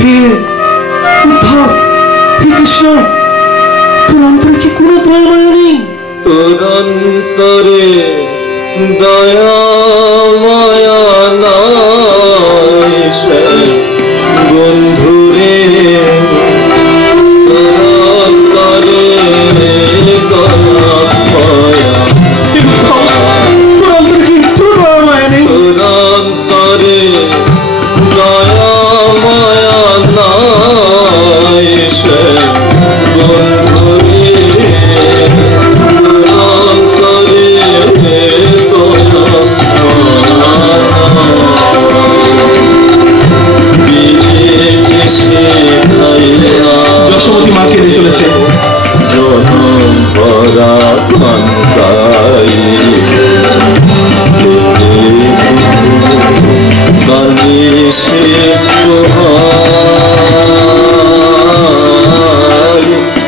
হে উদ্ধব, হে কৃষ্ণ, তোর অন্তরে কি কোনো দয়া মায়া নেই? তোর অন্তরে দয়া মায়া নাই সে বন্ধুরে, তোর অন্তরে দয়া মায়া, তোর অন্তরে কি একটু দয়া মায়া নেই? তোর অন্তরে দয়া মায়া নাই সে বন্ধুরে, তোর অন্তরে দয়া যশোমতী মা কেঁদে চলেছে। জনম ভরা কান্দাই বানিসে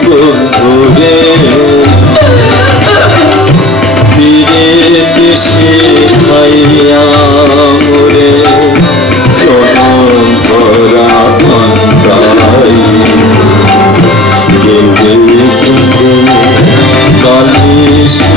বন্ধুরে, বীরে দেশে খাইয়া মোরে জনম ভরা কান্দাই কেঁদে কেঁদে বানিসে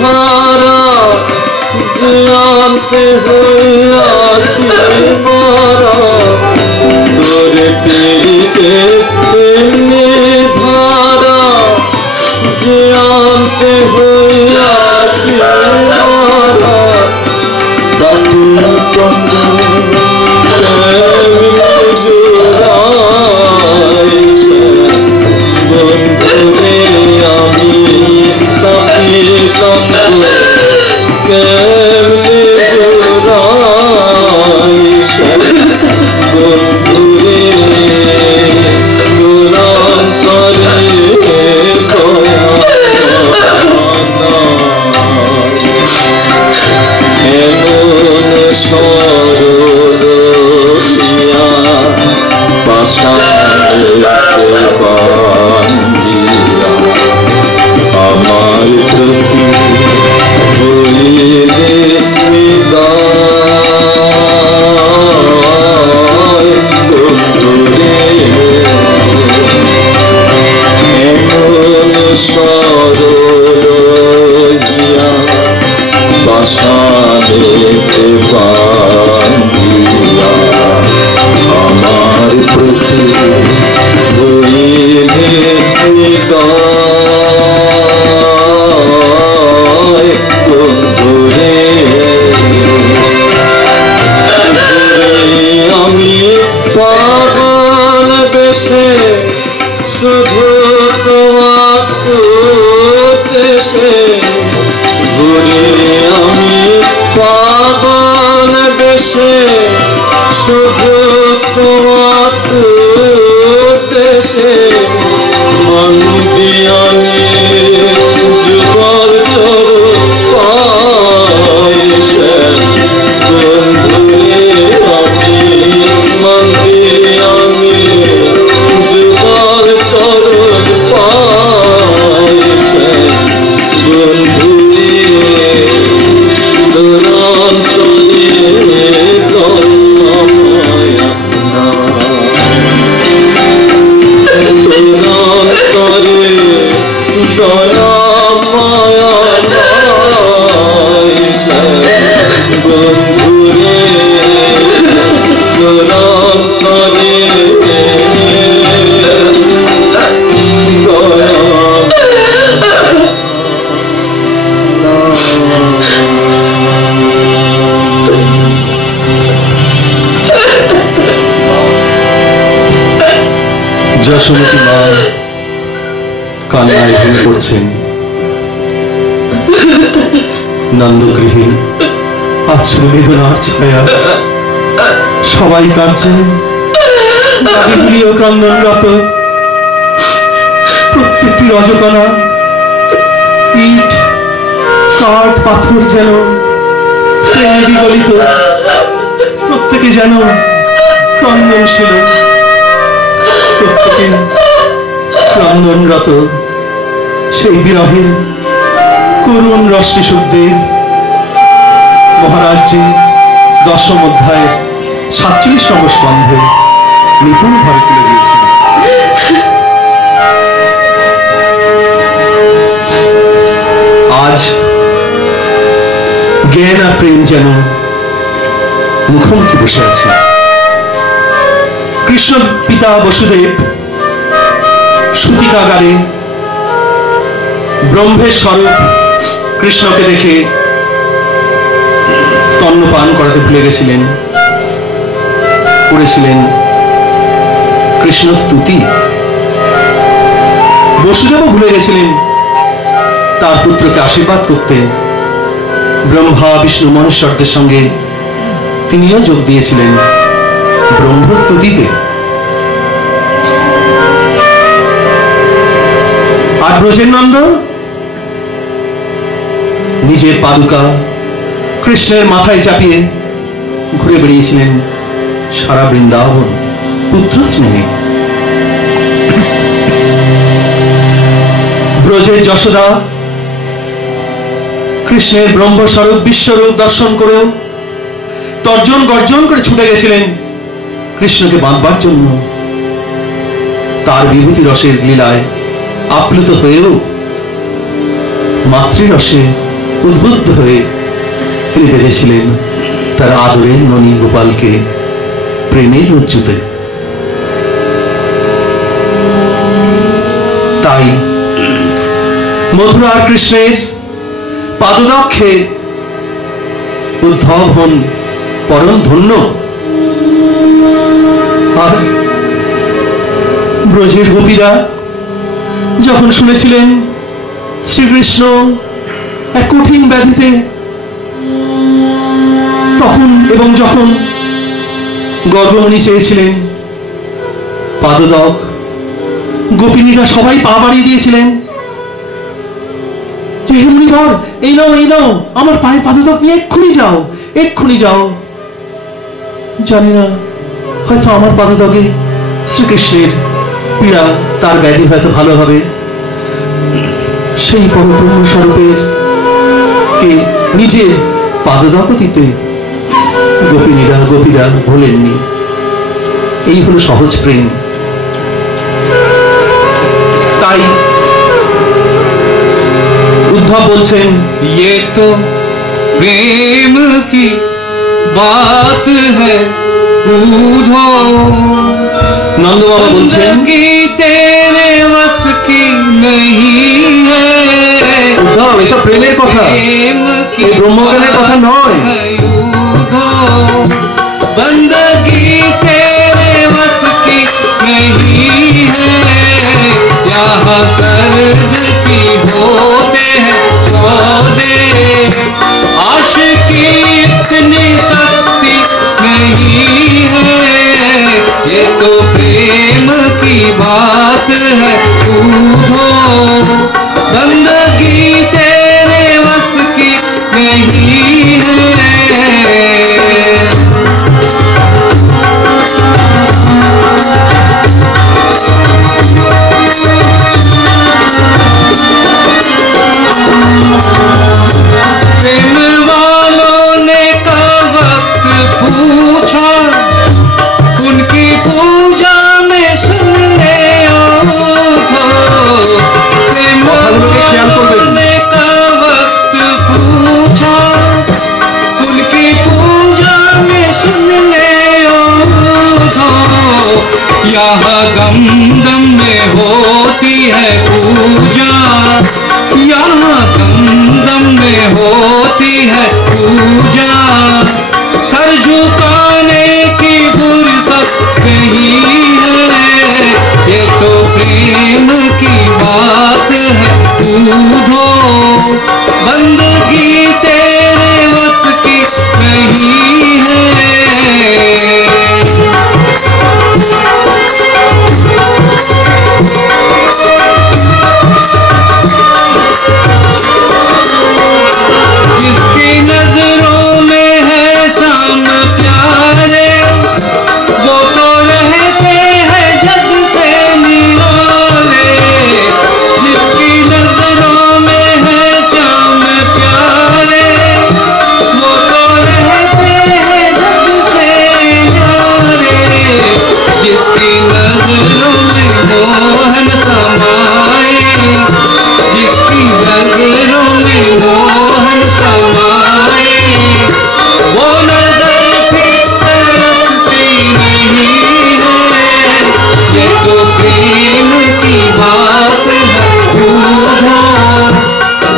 ধারা যে আনতে হইয়াছি মারা, তোর পিড়িতে তেমনি ধারা যে আনতে হইয়াছি মারা, তাকে কত জোড়াইছে বন্ধুরে, আমি তাকে কত কেমনে জোড়াইছে বন্ধুরে, তোর অন্তরে দয়া এমন সরল পিয়া পাশাতে বান্ধিয়া আমার প্রতি হইলে নিদায় বন্ধুরে, এমন সরল হিয়া পাশাতে বান্ধিয়া আমার প্রতি হইলে নিদায় বন্ধুরে, আমি পাগল বেশে শুধু তোমাকে দেশে ঘুরে, আমি পাগল বেশে শুধু তোমাকে দেশে মন দিয়ানি যুগল চর পাইছে বন্ধুরে, আমি মন দিয়ানি যুগল চর পাইছে বন্ধুরে, তোর অন্তরে দয়া মায়া নাই, তোর অন্তরে দয়া মায়া নাই বন্ধুরে, তোর অন্তরে দয়া যশোমতী মা কান্নায় ভেঙে পড়ছেন। নন্দগৃহে আছড়ে বেদনার ছায়া, সবাই কাঁদছেন, প্রিয় ক্রন্দনরত। প্রত্যেকটি রজকণা ইট কাঠ পাথর যেন প্রেমে বিগলিত, প্রত্যেকে যেন ক্রন্দনশীল, প্রত্যেকে ক্রন্দনরত। সেই বিরহের করুণ রষ্টি সুখদেব মহারাজ্যে 10ম অধ্যায়ের 47 নম্বর স্কন্ধে নিপুণ ভাবে তুলে দিয়েছেন। আজ জ্ঞান আর প্রেম যেন মুখোমুখি বসে আছে। কৃষ্ণ পিতা বসুদেব সূতিকাগারে ব্রহ্মের স্বরূপ কৃষ্ণকে দেখে স্তন্যপান করাতে ভুলে গেছিলেন, করেছিলেন কৃষ্ণ স্তুতি। বসুদেবও ভুলে গেছিলেন তার পুত্রকে আশীর্বাদ করতে। ব্রহ্মা বিষ্ণু মহেশ্বরদের সঙ্গে তিনিও যোগ দিয়েছিলেন ব্রহ্মস্তুতিতে। আর ব্রজের নন্দন নিজের পাদুকা কৃষ্ণের মাথায় চাপিয়ে ঘুরে বেরিয়েছিলেন সারা বৃন্দাবন পুত্র স্নেহে। ব্রজের যশোদা কৃষ্ণের ব্রহ্মস্বরূপ বিশ্বরূপ দর্শন করেও তর্জন গর্জন করে ছুটে গেছিলেন কৃষ্ণকে বাঁধবার জন্য। তার বিভূতি রসের লীলায় আপ্লুত হয়েও মাতৃরসে উদ্বুদ্ধ হয়ে তিনি বেঁধেছিলেন তার আদরের ননী গোপালকে প্রেমের রজ্জুতে। তাই মথুরার কৃষ্ণের পাদদক্ষে উদ্ধব হন পরম ধন্য। আর ব্রজের গোপীরা যখন শুনেছিলেন শ্রীকৃষ্ণ এক কঠিন ব্যাধিতে, তখন এবং যখন গর্ভমণি চেয়েছিলেন পাদদক, গোপিনীরা সবাই পা বাড়িয়ে দিয়েছিলেন যে হে মুনিবর, এই নাও এই নাও, আমার পায়ে পাদদক নিয়ে এক্ষুনি যাও, এক্ষুনি যাও। জানি না, হয়তো আমার পাদদকে শ্রীকৃষ্ণের পীড়া, তার ব্যাধি হয়তো ভালো হবে। সেই পরব্রহ্ম স্বরূপের কে নিজের পাদদক দিতে গোপীরা ভোলেননি। এই হলো সহজ প্রেম। তাই উদ্ধব বলছেন, ये तो प्रेम की बात है बूढ़ो, নন্দ বাবা বলছেন जिंदगी तेरे बस की नहीं है। উদ্ধব, এসব প্রেমের কথা, प्रेम की এই ব্রহ্মজ্ঞানের কথা নয়। है बूढ़ो, बंदगी तेरे बस की नहीं है। यहाँ सर्द की होते हैं सौदे, आशिकी इतनी सस्ती नहीं है। ये तो प्रेम की बात है बूढ़ो, बंदगी तेरे बस की नहीं है। प्रेम वालों ने का वक्त पूछा, उनकी पूजा में सुनने आओ। प्रेम वालों ने का वक्त पूछा, उनकी पूजा में सुनने आओ। यहाँ दम दम में होती है पूजा, यहाँ दम दम में होती है पूजा। सर झुकाने की फुर्सत नहीं है। ये तो प्रेम की बात है बूढ़ो, बंदगी तेरे वश की नहीं है। नजरों में मोहन समाए, जिसकी नजरों में मोहन समाए, वो नजर फिर तरसती नहीं है। ये तो प्रेम की बात है, बूझो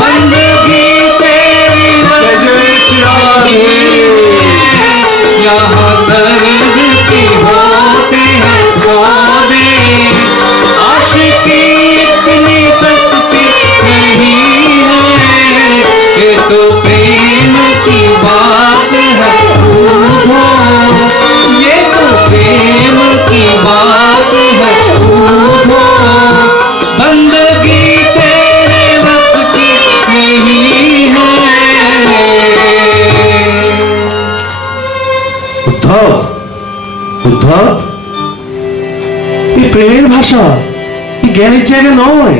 बंदगी तेरी नजर से यहाँ दर्द की होते हैं सौदे, आशिकी इतनी सस्ती नहीं है। ये तो प्रेम की बात है, बूझो ये तो प्रेम की बात है, बूझो बंदगी तेरे बस की नहीं है। উদ্ধব, উদ্ধব, এই প্রেমের ভাষা, এই জ্ঞানের জায়গা নয়।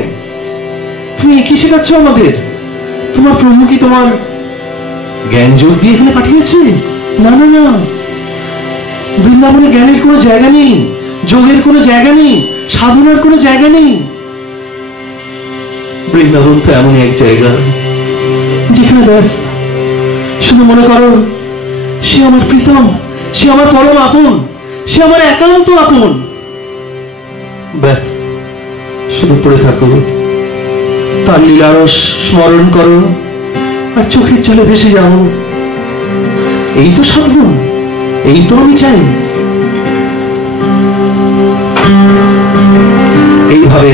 তুমি কি শেখাচ্ছ আমাদের? তোমার প্রভু কি তোমার জ্ঞান যোগ দিয়ে এখানে পাঠিয়েছে? না না না, বৃন্দাবনে জ্ঞানের কোনো জায়গা নেই, যোগের কোনো জায়গা নেই, সাধনার কোনো জায়গা নেই। বৃন্দাবন তো এমন এক জায়গা যেখানে ব্যাস শুধু মনে করো সে আমার প্রীতম, সে আমার পরম আপন, সে আমার একান্ত আপন। ব্যাস শুধু পড়ে থাকো, তার লীলারস স্মরণ করো আর চোখের জলে ভেসে যাও। এই তো সাধন, এই তো আমি চাই। এইভাবে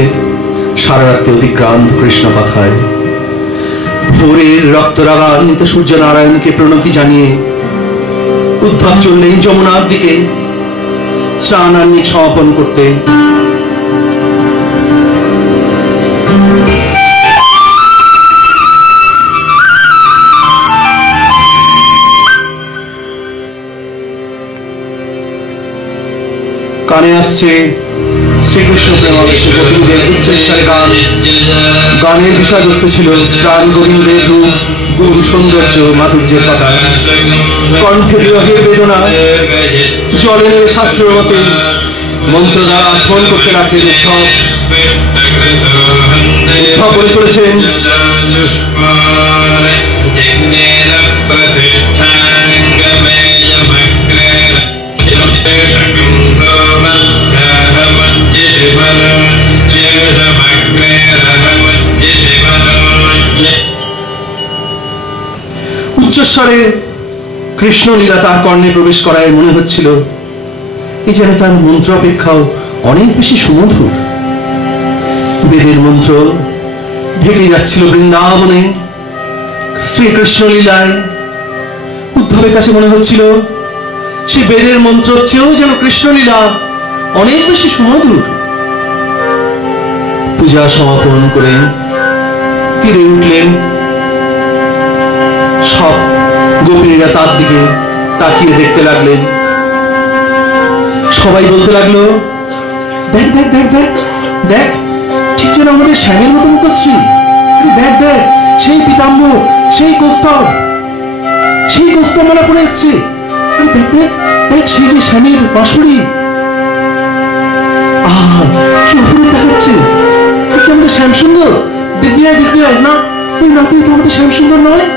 সারা রাত্রি অতিক্রান্ত কৃষ্ণ কথায় ভোরের রক্তরাগান্বিত সূর্য নারায়ণকে প্রণতি জানিয়ে উদ্ধব চললেন যমুনার দিকে স্নানান্নিক সমাপন করতে। কানে আসছে শ্রীকৃষ্ণ প্রেমাবেশে গোবিন্দের উচ্চস্বরে গান। গানের বিষয়বস্তু ছিল প্রাণ গোবিন্দের রূপ, গুণ, সৌন্দর্য, মাধুর্যের কথা। কণ্ঠে বিরহের বেদনা, জলে নেমে শাস্ত্রের মতে মন্ত্র দ্বারা আচমন করতে রাখলেন উদ্ধব। উদ্ধব বলে চলেছেন, উচ্চস্বরে কৃষ্ণ লীলা তার কর্ণে প্রবেশ করায় মনে হচ্ছিল এই যেন তার মন্ত্র অপেক্ষাও অনেক বেশি সুমধুর। বেদের মন্ত্র ভেঙে যাচ্ছিল বৃন্দাবনে শ্রীকৃষ্ণ লীলায়। উদ্ধবের কাছে মনে হচ্ছিল সে বেদের মন্ত্র চেয়েও যেন কৃষ্ণ লীলা অনেক বেশি সুমধুর। পূজা সমাপন করে তীরে উঠলেন। সব গোপিনীরা তার দিকে তাকিয়ে দেখতে লাগলেন। সবাই বলতে লাগলো, দেখ দেখ দেখ দেখ দেখ, ঠিক যেন আমাদের শ্যামের মতো মুখশ্রী। দেখ দেখ, সেই পীতাম্বর, সেই কস্তর, সেই কস্তমালা পরে এসছে। দেখ দেখ দেখ, সেই যে শ্যামের বাঁশুড়ি, আহা কি অপরূপ দেখাচ্ছে। কি আমাদের শ্যাম সুন্দর? দেখবি আর দেখবি আর না, ওই না তুই তো আমাদের শ্যাম সুন্দর নয়।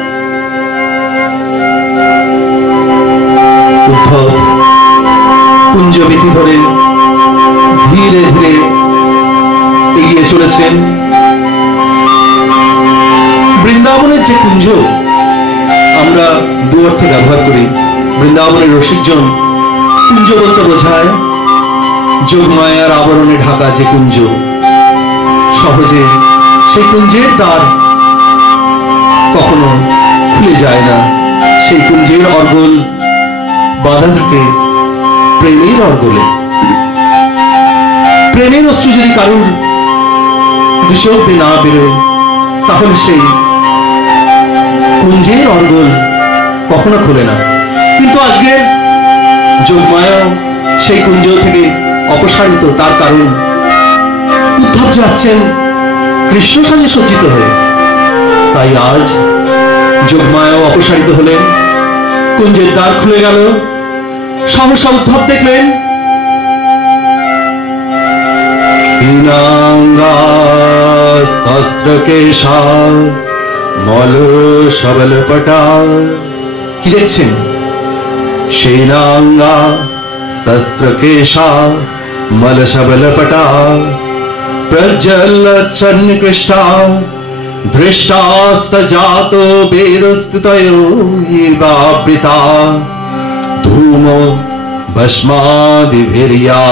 উদ্ধব কুঞ্জ বিধি ধরে ধীরে ধীরে এগিয়ে চলেছেন। বৃন্দাবনের যে কুঞ্জ আমরা দু অর্থে ব্যবহার করি। বৃন্দাবনের রসিকজন কুঞ্জ বলতে বোঝায় যোগমায়ার আবরণে ঢাকা যে কুঞ্জ, সহজে সেই কুঞ্জের দ্বার কখনো খুলে যায় না। সেই কুঞ্জের অর্গল বাধা থাকে প্রেমের অর্গলে। প্রেমের অস্ত্র যদি কারুর দুচোখ দিয়ে না বেরোয়, তাহলে সেই কুঞ্জের অর্গল কখনো খোলে না। কিন্তু আজকের যোগমায়া সেই কুঞ্জ থেকে অপসারিত। তার কারণ উদ্ধব যে আসছেন কৃষ্ণ সাজে সজ্জিত হয়ে, তাই আজ যোগমায়া অপসারিত হলেন। কুঞ্জের দ্বার খুলে গেল। সহসা উদ্ধব দেখলেন শীলাঙ্গা শস্ত্রকেশা মল সবলপটা। কি দেখছেন? শীলাঙ্গা শস্ত্রকেশা মল সবলপটা প্রজ্জ্বলচ্ছন্নকৃষ্টা দৃষ্টাস্তজাত বেদস্তুতয়োর্বাবৃতা ধূম ভস্মাদিভির্या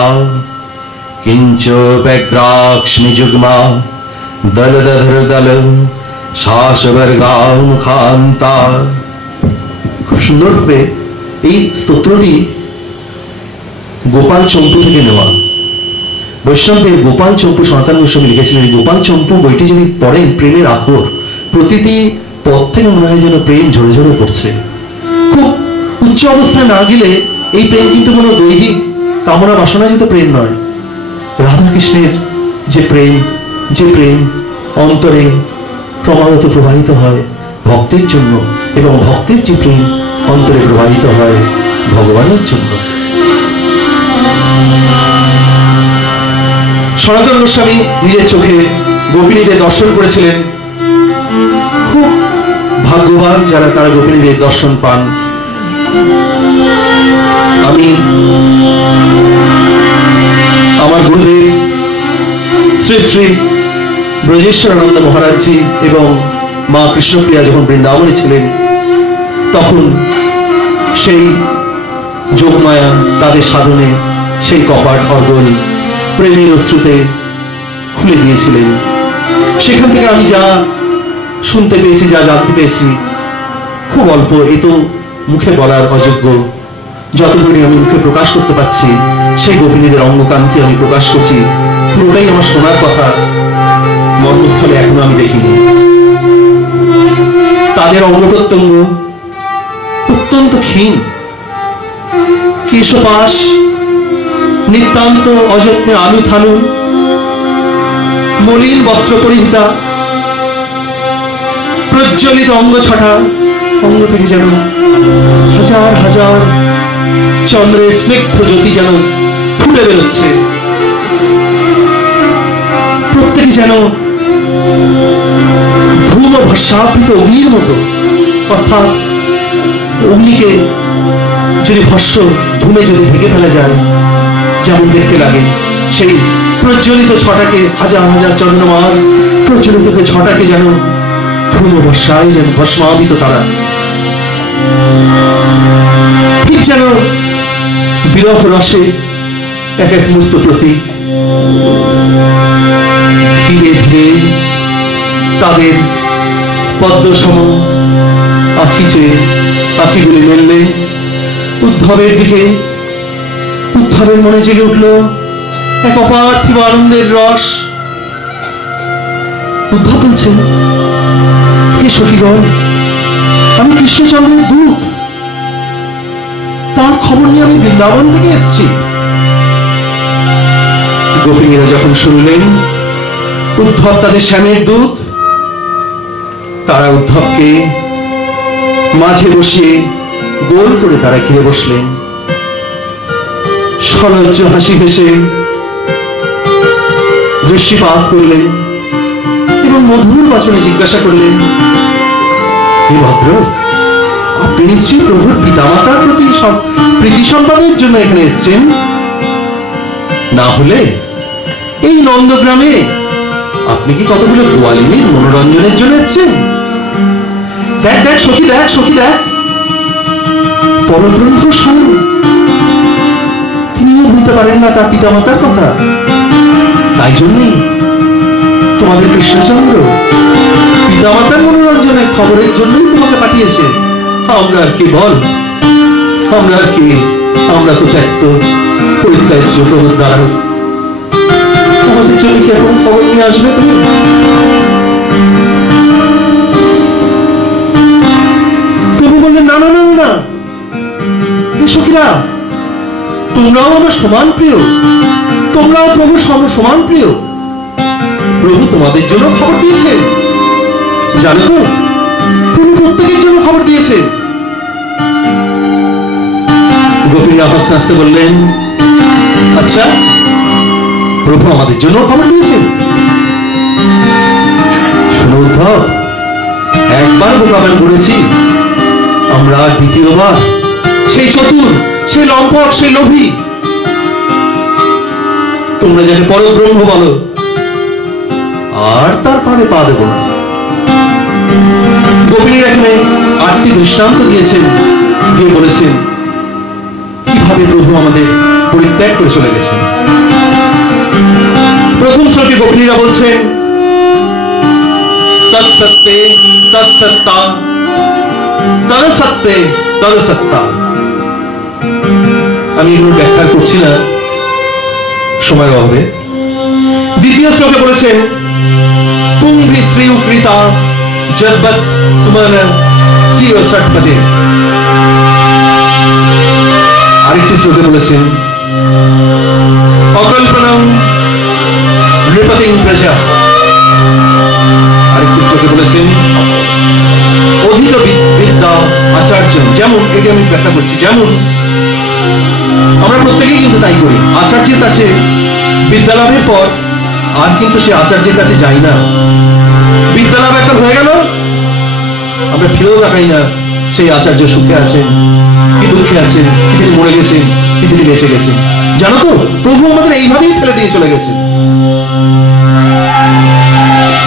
কিঞ্চ ব্যগ্রাক্ষ্মিযুগ্মা দলদধরদল শাসবর্গা মুখান্তা। খুব সুন্দরভাবে এই স্তোত্রটি গোপাল চম্পু থেকে নেওয়া। বৈষ্ণবদের গোপাল চম্পু সনাতন গোস্বামী লিখেছিলেন। এই গোপাল চম্পু বইটি যদি পড়েন, প্রেমের আকর, প্রতিটি পথ থেকে মনে হয় যেন প্রেম ঝরে ঝরে পড়ছে। খুব উচ্চ অবস্থায় না গেলে এই প্রেম কিন্তু কোনো দৈহিক কামনা বাসনাজিত প্রেম নয়। রাধা কৃষ্ণের যে প্রেম অন্তরে ক্রমাগত প্রবাহিত হয় ভক্তের জন্য, এবং ভক্তের যে প্রেম অন্তরে প্রবাহিত হয় ভগবানের জন্য। সনাতন গোস্বামী নিজের চোখে গোপিনীদের দর্শন করেছিলেন। খুব ভাগ্যবান যারা তারা গোপিনীদের দর্শন পান। আমি আমার গুরুদেব শ্রী শ্রী ব্রজেশ্বরানন্দ মহারাজজি এবং মা কৃষ্ণপ্রিয়া যখন বৃন্দাবনে ছিলেন, তখন সেই যোগমায়া তাদের সাধনে সেই কপাট অর্গল প্রেমের অশ্রুতে খুলে দিয়েছিলেন। সেখান থেকে আমি যা শুনতে পেয়েছি, যা জানতে পেয়েছি, খুব অল্প, এ তো মুখে বলার অযোগ্য। যতটুকু আমি মুখে প্রকাশ করতে পারছি সেই গোপিনীদের অঙ্গকান্তি আমি প্রকাশ করছি। পুরোটাই আমার শোনার কথা, মর্মস্থলে এখনো আমি দেখিনি। তাদের অঙ্গ প্রত্যঙ্গ অত্যন্ত ক্ষীণ, কেশপাশ নিতান্ত অযত্নে আলু থালু, মলিন বস্ত্র পরিহিতা, প্রজ্বলিত অঙ্গ ছটা, অঙ্গ থেকে যেন হাজার হাজার চন্দ্রের স্নিগ্ধ জ্যোতি যেন ফুটে বেরোচ্ছে। প্রত্যেকে যেন ধূম ভস্মাবৃত অগ্নির মতো, অর্থাৎ অগ্নিকে যদি ভস্ম ধূমে যদি ঢেকে ফেলা যায় যেমন দেখতে লাগে, সেই প্রজ্বলিত ছটাকে, হাজার হাজার চন্দ্রমার প্রজ্বলিত ছটাকে যেন ধূম ভস্মায় যেন ভস্মাবিত তারা, ঠিক যেন বিরহ রসে এক এক মূর্ত প্রতীক। ধীরে ধীরে তাদের পদ্মসম আঁখিছে, আঁখিগুলি মেললে উদ্ধবের দিকে। উদ্ধবের মনে জেগে উঠল এক অপার্থিব আনন্দের রস। উদ্ধব বলছেন, হে সখীগণ, আমি কৃষ্ণচন্দ্রের দূত, তার খবর নিয়ে আমি বৃন্দাবন থেকে এসেছি। গোপিনীরা যখন শুনলেন উদ্ধব তাদের শ্যামের দূত, তারা উদ্ধবকে মাঝে বসিয়ে গোল করে তারা ঘিরে বসলেন। সলজ্জ হাসি হেসে দৃষ্টিপাত করলেন এবং মধুর বচনে জিজ্ঞাসা করলেন, হে ভদ্র, আপনি নিশ্চয়ই প্রভুর পিতামাতার প্রতি সব প্রীতি সম্পাদনের জন্য এখানে এসেছেন, না হলে এই নন্দগ্রামে আপনি কি কতগুলো গোয়ালিনীর মনোরঞ্জনের জন্য এসেছেন? দেখ দেখ সখী, দেখ সখী, দেখ পরব্রহ্ম স্বয়ং, তিনিও ভুলতে পারেন না তার পিতামাতার কথা। তাই জন্যই তোমাদের কৃষ্ণচন্দ্র পিতামাতার মনোরঞ্জনের খবরের জন্যই তোমাকে পাঠিয়েছে। আমরা আর কি বল, আমরা আর কি, আমরা তো ত্যাক্ত পরিত্যাজ্য প্রভুর দ্বারা। আমাদের জন্য কি এখন খবর নিয়ে আসবে তুমি? প্রভু বললেন, না না না না, সখীরা, তোমরাও আমার সমান প্রিয়, তোমরাও প্রভু সমান প্রিয়। প্রভু তোমাদের জন্য খবর দিয়েছে, জানো তো, প্রভু প্রত্যেকের জন্য খবর দিয়েছে। গোপীরা হাসতে হাসতে বললেন, আচ্ছা প্রভু আমাদের জন্য খবর দিয়েছেন। শোনো উদ্ধব, একবার বোকাবান করেছি, আমরা দ্বিতীয়বার সেই চতুর, সেই লম্পট, সেই লোভী, তোমরা যাকে পরব্রহ্ম বলো, আর তার পারে পা দেব না। গোপিনীর এখানে 8টি দৃষ্টান্ত দিয়েছেন, দিয়ে বলেছেন কিভাবে প্রভু আমাদের পরিত্যাগ করে চলে গেছেন। প্রথম শ্লোকে গোপিনীরা বলছেন তৎসত্তে তৎসত্তা, তদসত্তে তদসত্তা। আমি এগুলো ব্যাখ্যা করছি না, সময় অভাবে। দ্বিতীয় শ্লোকে বলেছেন পুংভি শ্রী উকৃতা জদ্বৎ সুমন শ্রী ও ষটপদে। আরেকটি শ্লোকে বলেছেন অকল্পনম নৃপতিং প্রজা। আরেকটি শ্লোকে বলেছেন অধিক বিদ্যা আচার্য। যেমন, এটি আমি ব্যাখ্যা করছি, যেমন আমরা প্রত্যেকেই কিন্তু তাই করি, আচার্যের কাছে বিদ্যা লাভের পর আর কিন্তু সে আচার্যের কাছে যাই না। বিদ্যা লাভ একবার হয়ে গেল, আমরা ফিরেও দেখাই না সেই আচার্য সুখে আছেন কি দুঃখে আছেন, কি তিনি মরে গেছেন, কি তিনি বেঁচে গেছেন। জানো তো, প্রভু আমাদের এইভাবেই ফেলে দিয়ে চলে গেছেন।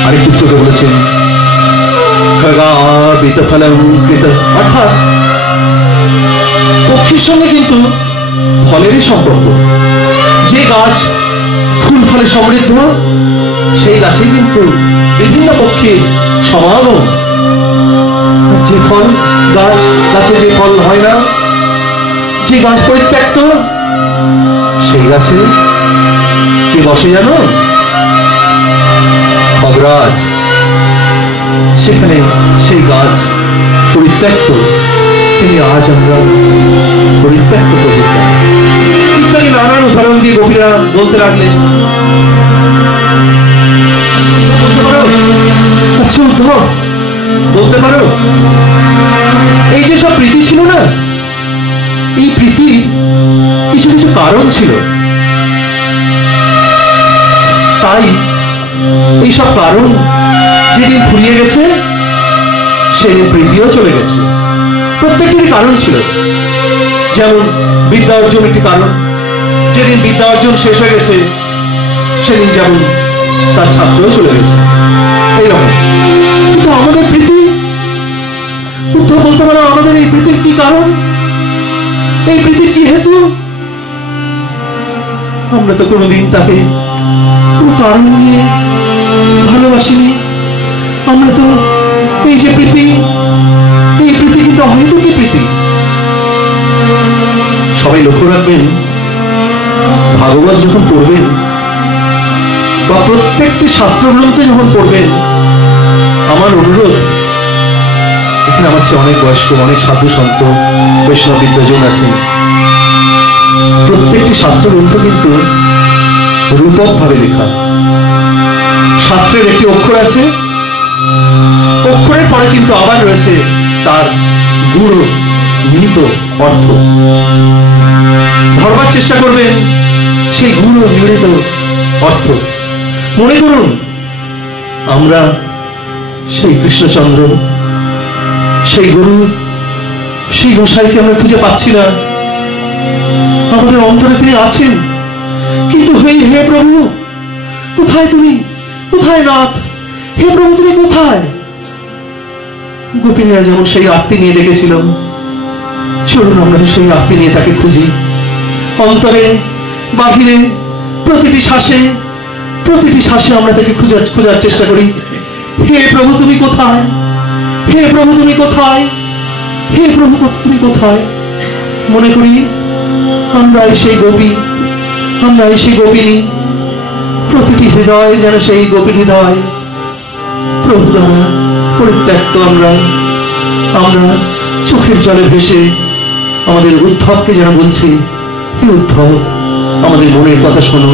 আরেকটি শ্লোকে বলেছেন খগাবিত ফলম কৃত, অর্থাৎ পক্ষীর সঙ্গে কিন্তু ফলেরই সম্পর্ক। যে গাছ ফুল ফলে সমৃদ্ধ, সেই গাছে কিন্তু বিভিন্ন পক্ষীর সমাগম। যে ফল গাছে যে ফল হয় না, যে গাছ পরিত্যক্ত, সেই গাছে কে বসে জানো? খগরাজ। সেখানে সেই গাছ পরিত্যক্ত, তিনি আজ আমরা পরিত্যক্ত করি। ইত্যাদি নানান উদাহরণ দিয়ে গোপীরা বলতে লাগলেন। আচ্ছা উদ্ধব, বলতে পারো এই যে সব প্রীতি ছিল না, এই প্রীতির কিছু কিছু কারণ ছিল, তাই এইসব কারণ যেদিন ফুরিয়ে গেছে সেদিন প্রীতিও চলে গেছে। প্রত্যেকেরই কারণ ছিল। যেমন বিদ্যা অর্জন একটি কারণ, যেদিন বিদ্যা অর্জন শেষ হয়ে গেছে সেদিন যেমন তার ছাত্রও চলে গেছে। এইরকম কিন্তু আমাদের প্রীতি, উদ্ধব বলতে পারো আমাদের এই প্রীতির কি কারণ, এই প্রীতির কি হেতু? আমরা তো কোনোদিন তাকে কোনো কারণ নিয়ে ভালোবাসিনি। আমরা তো এই যে প্রীতি, এই প্রীতি কিন্তু অহেতুকী প্রীতি। সবাই লক্ষ্য রাখবেন, ভাগবত যখন পড়বেন বা প্রত্যেকটি শাস্ত্রগ্রন্থ যখন পড়বেন, আমার অনুরোধ, এখানে আমার চেয়ে অনেক বয়স্ক, অনেক সাধু সন্ত বৈষ্ণব বিদ্যাজন আছেন, প্রত্যেকটি শাস্ত্রগ্রন্থ কিন্তু রূপক ভাবে লেখা। শাস্ত্রের একটি অক্ষর আছে, অক্ষরের পরে কিন্তু আবার রয়েছে তার গূঢ় নিহিত অর্থ। ধরবার চেষ্টা করবেন সেই গূঢ় নিহিত অর্থ। মনে করুন আমরা সেই কৃষ্ণচন্দ্র, সেই গুরু, সেই গোসাইকে আমরা খুঁজে পাচ্ছি না। আমাদের অন্তরে তিনি আছেন, কিন্তু হে প্রভু, কোথায় তুমি? কোথায় নাথ? হে প্রভু, তুমি কোথায়? গোপিনীরা যেমন সেই আরতি নিয়ে ডেকেছিল, চলুন আমরা সেই আরতি নিয়ে তাকে খুঁজি। অন্তরে, বাহিরে, প্রতিটি শ্বাসে আমরা তাকে খোঁজার চেষ্টা করি। হে প্রভু, তুমি কোথায়? হে প্রভু, তুমি কোথায়? হে প্রভু, তুমি কোথায়? মনে করি আমরা সেই গোপী, আমরা সেই গোপিনী। প্রতিটি হৃদয় যেন সেই গোপী হৃদয়। প্রভু দ্বারা পরিত্যক্ত আমরা চোখের জলে ভেসে আমাদের উদ্ধবকে যেন বলছি, হে উদ্ধব, আমাদের মনের কথা শোনো।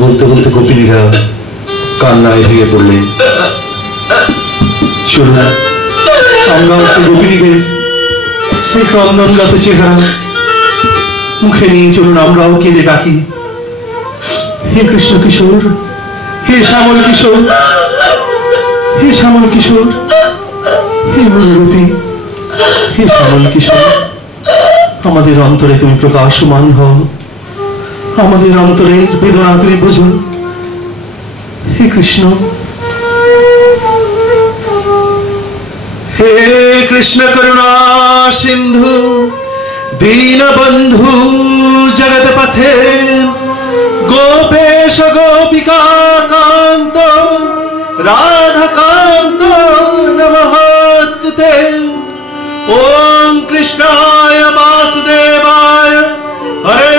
বলতে বলতে গোপিনীরা কান্নায় ভেঙে পড়লেন। চলুন আমরাও সেই গোপিনীদের সেই ক্রন্দনগত চেহারা মুখে নিয়ে চলুন আমরাও কেঁদে ডাকি, হে কৃষ্ণ কিশোর, হে শ্যামল কিশোর, হে শ্যামল কিশোর, হে গোপী, হে শ্যামল কিশোর, আমাদের অন্তরে তুমি প্রকাশমান হও, আমাদের অন্তরের বেদনা তুমি বুঝো, হে কৃষ্ণ। হে কৃষ্ণ করুণা সিন্ধু দীনবন্ধু জগৎপথে গোপেশ গোপিকা কান্ত রাধাকান্ত নমস্তুতে। ওম কৃষ্ণায় বাসুদেবায় হরে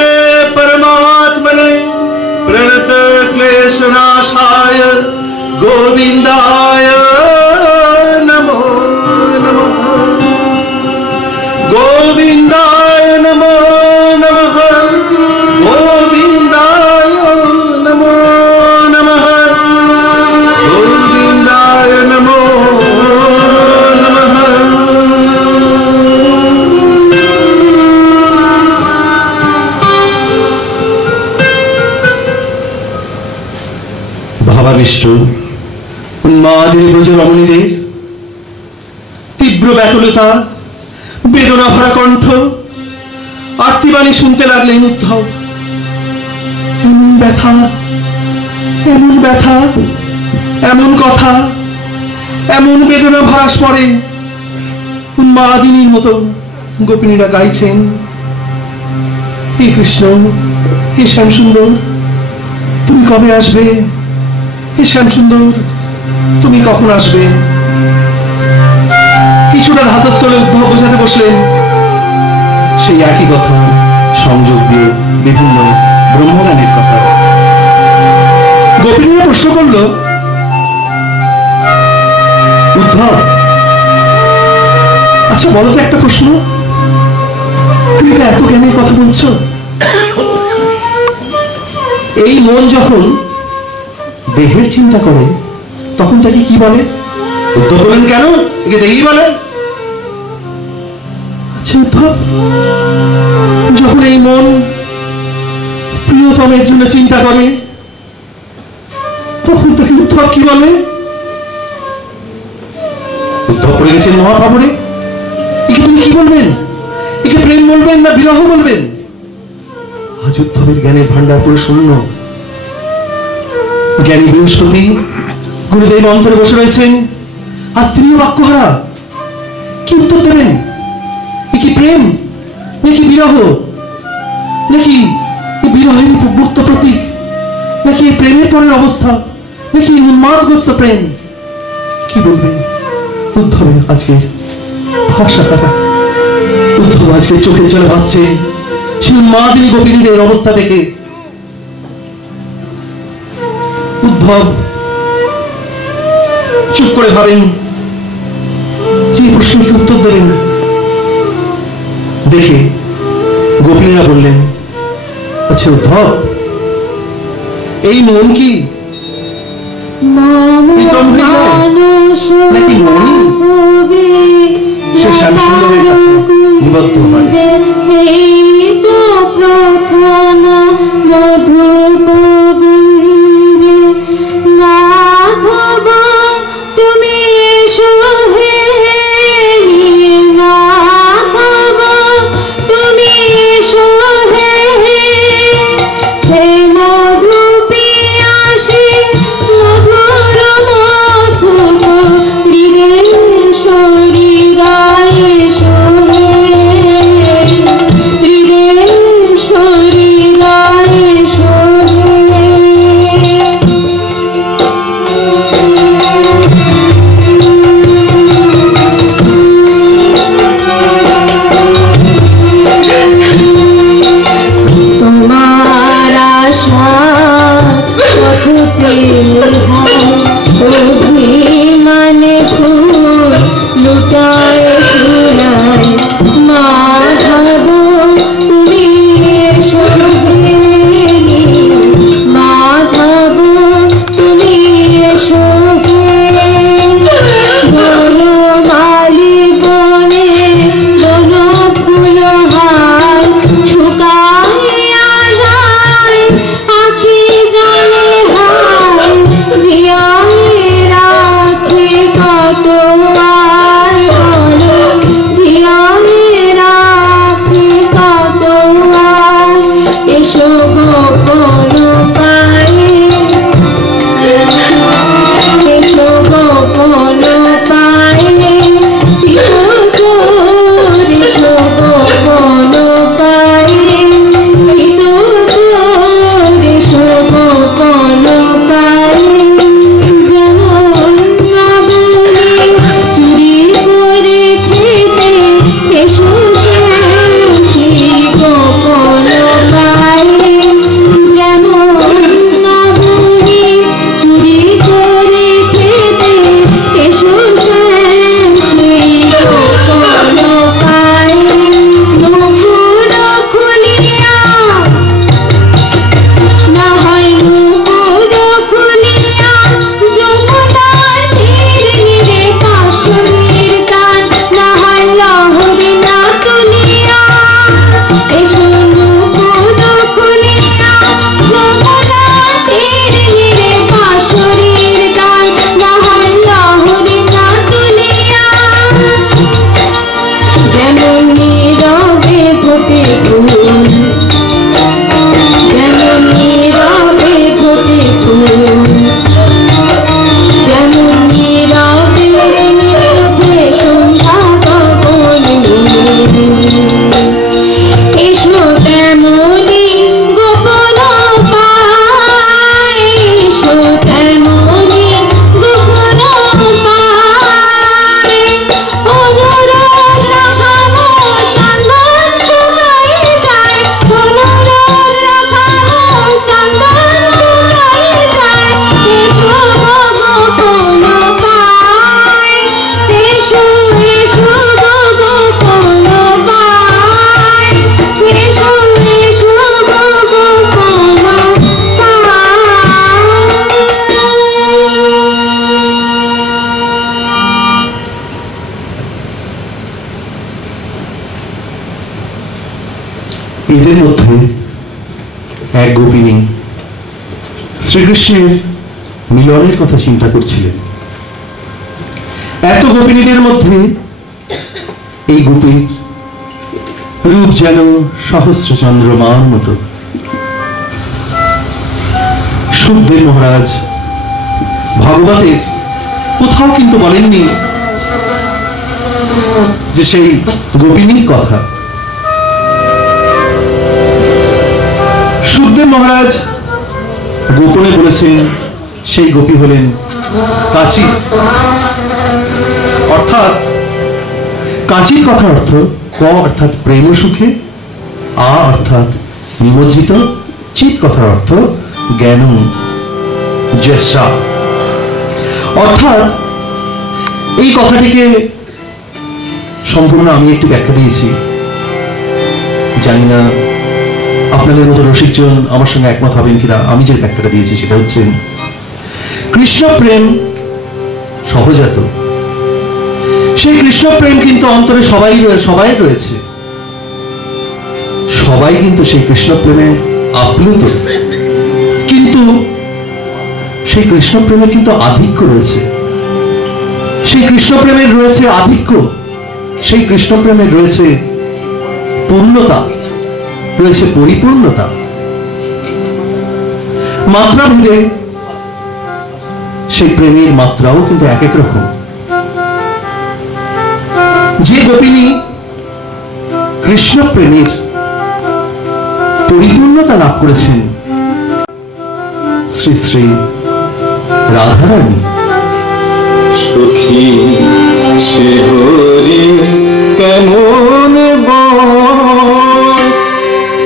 परमात्मने प्रणत क्लेश नाशाय गोविंदाय नमो नमः गोविंदाय नमो नमः गोविंदाय नमो नमः गोविंदाय नमो नमः। ভাবাবিষ্ট উন্মাদিনী ব্রজ রমণীদের তীব্র ব্যাকুলতা, বেদনা ভরা কণ্ঠ, আর্তিবাণী শুনতে লাগলেন উদ্ধব। এমন ব্যথা, এমন ব্যথা, এমন কথা, এমন বেদনা ভরা স্বরে উন্মাদিনীর মতো গোপিনীরা গাইছেন, হে কৃষ্ণ, হে শ্যাম সুন্দর, তুমি কবে আসবে? হে শ্যাম সুন্দর, তুমি কখন আসবে? কিছুটা ধাতস্থলে উদ্ধব বোঝাতে বসলেন সেই একই কথা, সংযোগ দিয়ে বিভিন্ন ব্রহ্মগানের কথা। গোপিনীরা প্রশ্ন করল, উদ্ধব, আচ্ছা বলো তো একটা প্রশ্ন, তুমি তো এত জ্ঞানের কথা বলছো, এই মন যখন দেহের চিন্তা করে তখন তাকে কি বলে? উদ্ধব বলেন, কেন? একে দেহই বলে। আচ্ছা উদ্ধব, যখন এই মন প্রিয়তমের জন্য চিন্তা করে তখন তাকে উদ্ধব কি বলে? উদ্ধব পড়ে গেছেন মহাভাবরে। একে তিনি কি বলবেন? একে প্রেম বলবেন না বিরহ বলবেন? আজ উদ্ধবের জ্ঞানের ভান্ডার পুরো শূন্য। জ্ঞানী বৃহস্পতি গুরুদেব অন্তরে বসে রয়েছেন, আজ তিনিও বাক্যহারা। কি উত্তর দেবেন? এ কি প্রেম নাকি বিরহ, নাকি বিরহের মূর্ত প্রতীক, নাকি প্রেমের পরের অবস্থা, নাকি উন্মাদগ্রস্ত প্রেম? কি বলবেন? উদ্ধবের আজকে ভাষা কাটা। উদ্ধব আজকে চোখের জলে ভাসছে সেই উন্মাদিনী গোপিনীদের অবস্থা দেখে। উদ্ধব চুপ করে ভাবেন যে প্রশ্নের কি উত্তর দেবেন। দেখে গোপিনীরা বললেন, আচ্ছা উদ্ধব, এই মন কি প্রীতম হয়ে যায় নাকি মনই সে শ্যাম সুন্দরের কাছে নিবদ্ধ হয়? Shri এদের মধ্যে এক গোপিনী শ্রীকৃষ্ণের মিলনের কথা চিন্তা করছিলেন। এত গোপিনীদের মধ্যে এই গোপীর রূপ যেন সহস্র চন্দ্রমার মতো। সুখদেব মহারাজ ভাগবতের কোথাও কিন্তু বলেননি যে সেই গোপিনীর কথা। সুখদেব মহারাজ গোপনে বলেছেন সেই গোপী হলেন কাচী। অর্থাৎ কাচীর কথা অর্থ ক অর্থাৎ প্রেম সুখে, আ অর্থাৎ নিমজ্জিত, চিত কথার অর্থ জ্ঞান জ্যেষ্ঠা। অর্থাৎ এই কথাটিকে সম্পূর্ণ আমি একটু ব্যাখ্যা দিয়েছি, জানি না আপনাদের মতো রসিকজন আমার সঙ্গে একমত হবেন কিনা। আমি যে ব্যাখ্যাটা দিয়েছি সেটা হচ্ছে কৃষ্ণ প্রেম সহজাত। সেই কৃষ্ণ প্রেম কিন্তু অন্তরে সবাই রয়েছে, সবাই কিন্তু সেই কৃষ্ণ প্রেমে আপ্লুত, কিন্তু সেই কৃষ্ণ প্রেমের কিন্তু আধিক্য রয়েছে। সেই কৃষ্ণ প্রেমের রয়েছে আধিক্য, সেই কৃষ্ণ প্রেমের রয়েছে পূর্ণতা, রয়েছে পরিপূর্ণতা। মাত্রা ভেদে সেই প্রেমের মাত্রাও কিন্তু এক এক রকম। যে গোপিনী কৃষ্ণ প্রেমের পরিপূর্ণতা লাভ করেছেন শ্রী শ্রী রাধারানী। সখী শিহরি কেমন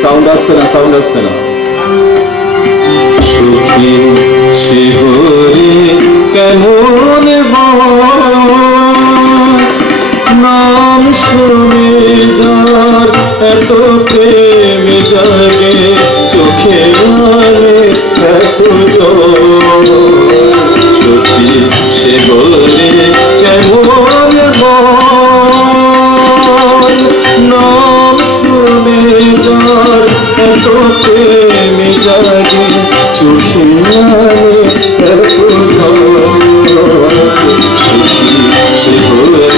সাউন্ড আসছে না। সখী শিহরি কেমন নাম শুনে যার এত প্রেম জাগে, চোখে আলে এত জল। সখী সে বলে কেমন নাম শুনে যার এত প্রেম জাগে, চোখে আলে এত জল। সখী সে বলে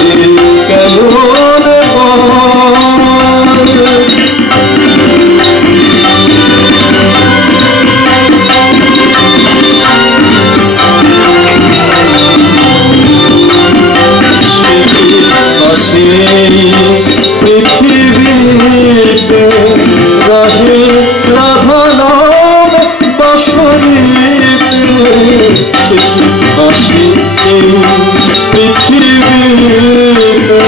কেমন পৃথিবীতে রাধে রাধা নাম বাসরিতে, সে কি আসে এই পৃথিবীতে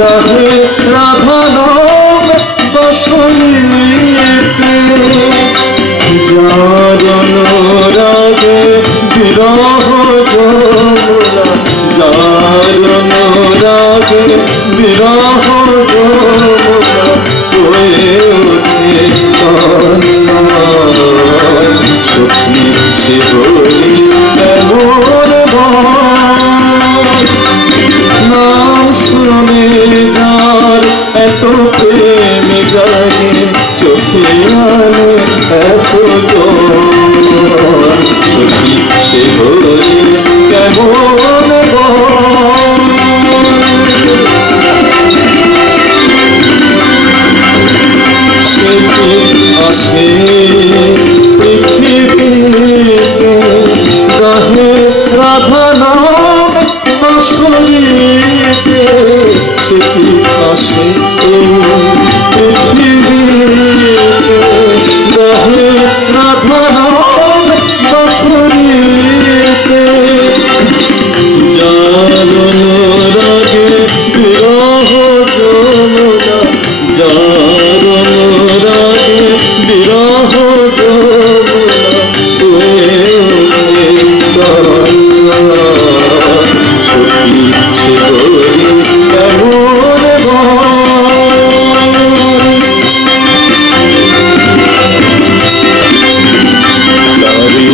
রাধে রাধা নাম বাসরিতে। যার অনুরাগে বিরহ যমুনা, যার অনুরাগে বিরহ যমুনা হয়ে ওঠে চঞ্চল। সখী শিহরি কেমন নাম শুনে যার এত প্রেম জাগে, চোখে আলে এত জল। সখী শিহরি কেমন সে আসে পৃথিবীতে রাধে রাধা নাম বাসরিতে, সে কি আসে পৃথিবীতে রাধে রাধা নাম বাসরিতে। যার অনুরাগে বিরহ যমুনা, যার অনুরাগে বিরহ যমুনা হয়ে ওঠে চঞ্চল। সখী শিহরি কেমন তারে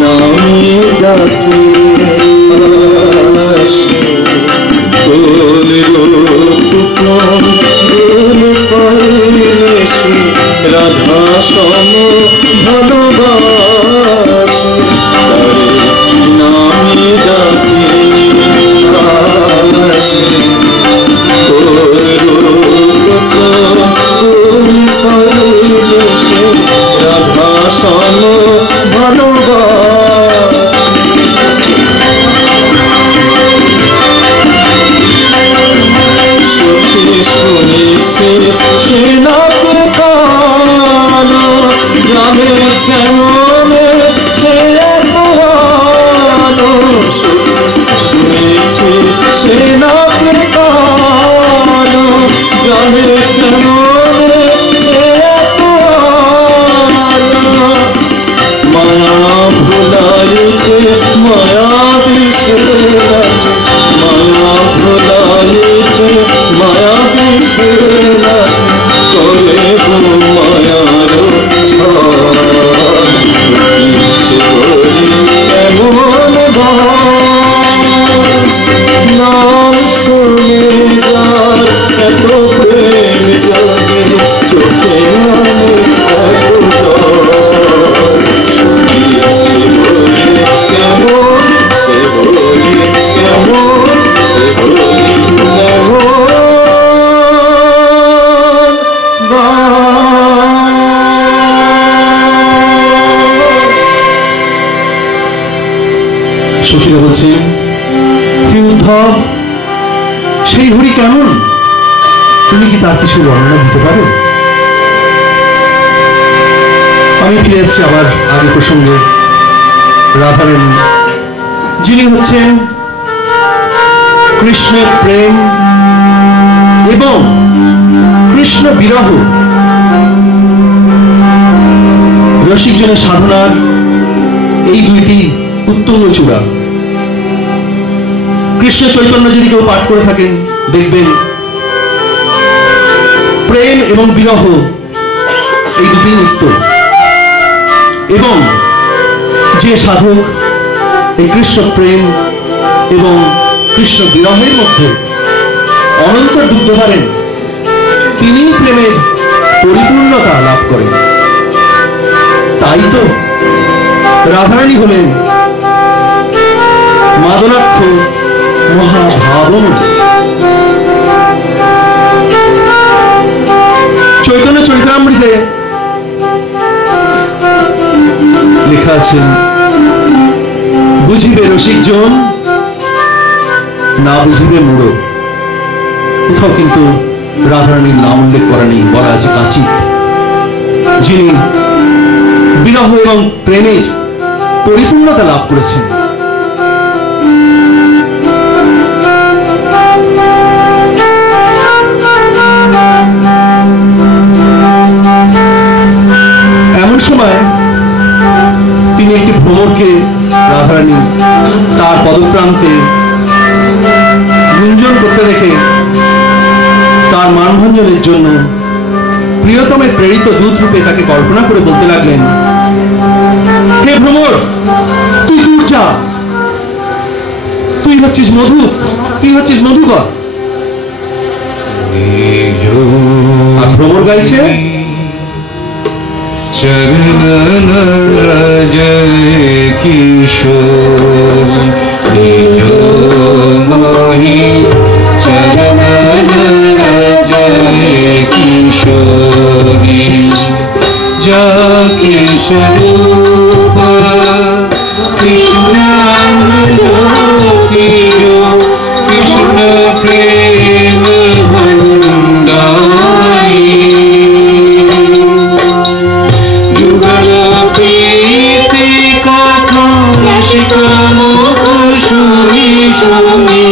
নামে ডাকে আসে, কোন রূপ কোন পাইলে সে সম ভালোবাসি তারে নামে ডাকি আসি রাধা সম ভালোবাসি শুনেছি সে নাকে কানো জানে কেমন সে এত ভালো শুনেছি সে নাকে কানো জানে কেমন সে এত ভালো মায়া ভুলাইতে মায়া দিশে মায়া ভুলাইতে মায়া দিশে করে গো মায়ার সে করি এমন নাম শুনে যার এত প্রেম জাগে চোখে মানে এত সে বলি কেমন সে বলি কেমন সে বলি কেমন সখীরা বলছেন, হে উদ্ধব, সেই হরি কেমন? তুমি কি তার কিছু বর্ণনা দিতে পারো? আমি ফিরে এসেছি আবার আগের প্রসঙ্গে। রাধারানী যিনি হচ্ছেন কৃষ্ণের প্রেম এবং কৃষ্ণ বিরহ রসিকজনের সাধনার এই দুইটি উত্তুঙ্গ চূড়া। কৃষ্ণ চৈতন্য যদি কেউ পাঠ করে থাকেন দেখবেন প্রেম এবং বিরহ এই দুটি নিত্য, এবং যে সাধক এই কৃষ্ণ প্রেম এবং কৃষ্ণ বিরহের মধ্যে অনন্ত ডুবতে পারেন তিনি প্রেমের পরিপূর্ণতা লাভ করেন। তাই তো রাধারানী হলেন মাদলাক্ষ মহাভাবন। চৈতন্য চরিতামৃতে লেখা আছে, বুঝিবে রসিকজন না বুঝিবে মূঢ়। কোথাও কিন্তু রাধারানীর নাম উল্লেখ করা নেই, বলা আছে কাচিত, যিনি বিরহ এবং প্রেমের পরিপূর্ণতা লাভ করেছেন। এমন সময় তিনি একটি ভ্রমরকে রাধারানী তার পদপ্রান্তে গুঞ্জন করতে দেখে তার মানভঞ্জনের জন্য প্রিয়তমের প্রেরিত দূত রূপে তাকে কল্পনা করে বলতে লাগলেন, হে ভ্রমর, তুই দূর যা, তুই হচ্ছিস মধু, তুই হচ্ছিস মধুকর। আর ভ্রমর গাইছে, চরণ জয় কিশোর মোহি চরণ জয় কিশোরী যা কিশোর কৃষ্ণ কৃষ্ণ প্রেম ভণ্ডারী যুগল প্রীতি কথা রসিক মুখ শুনি শুনি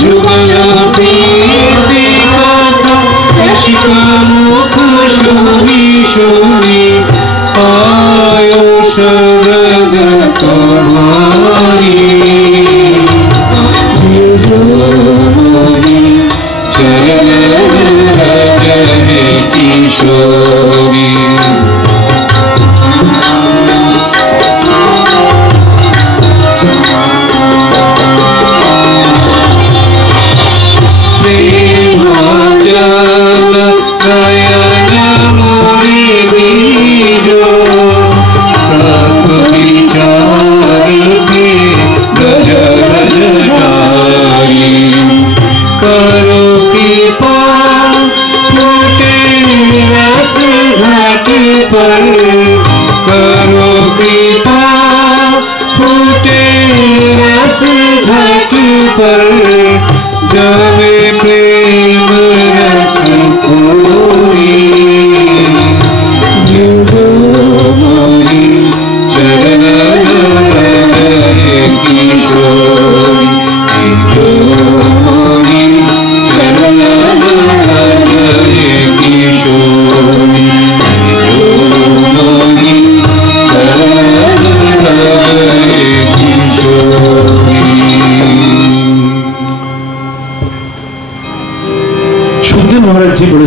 যুগল প্রীতি কথা রসিক মুখ শুনি শুনি আয় শরদ তোমারি চরণ জয় কিশোরী প্রেম জল নয়ন মুরি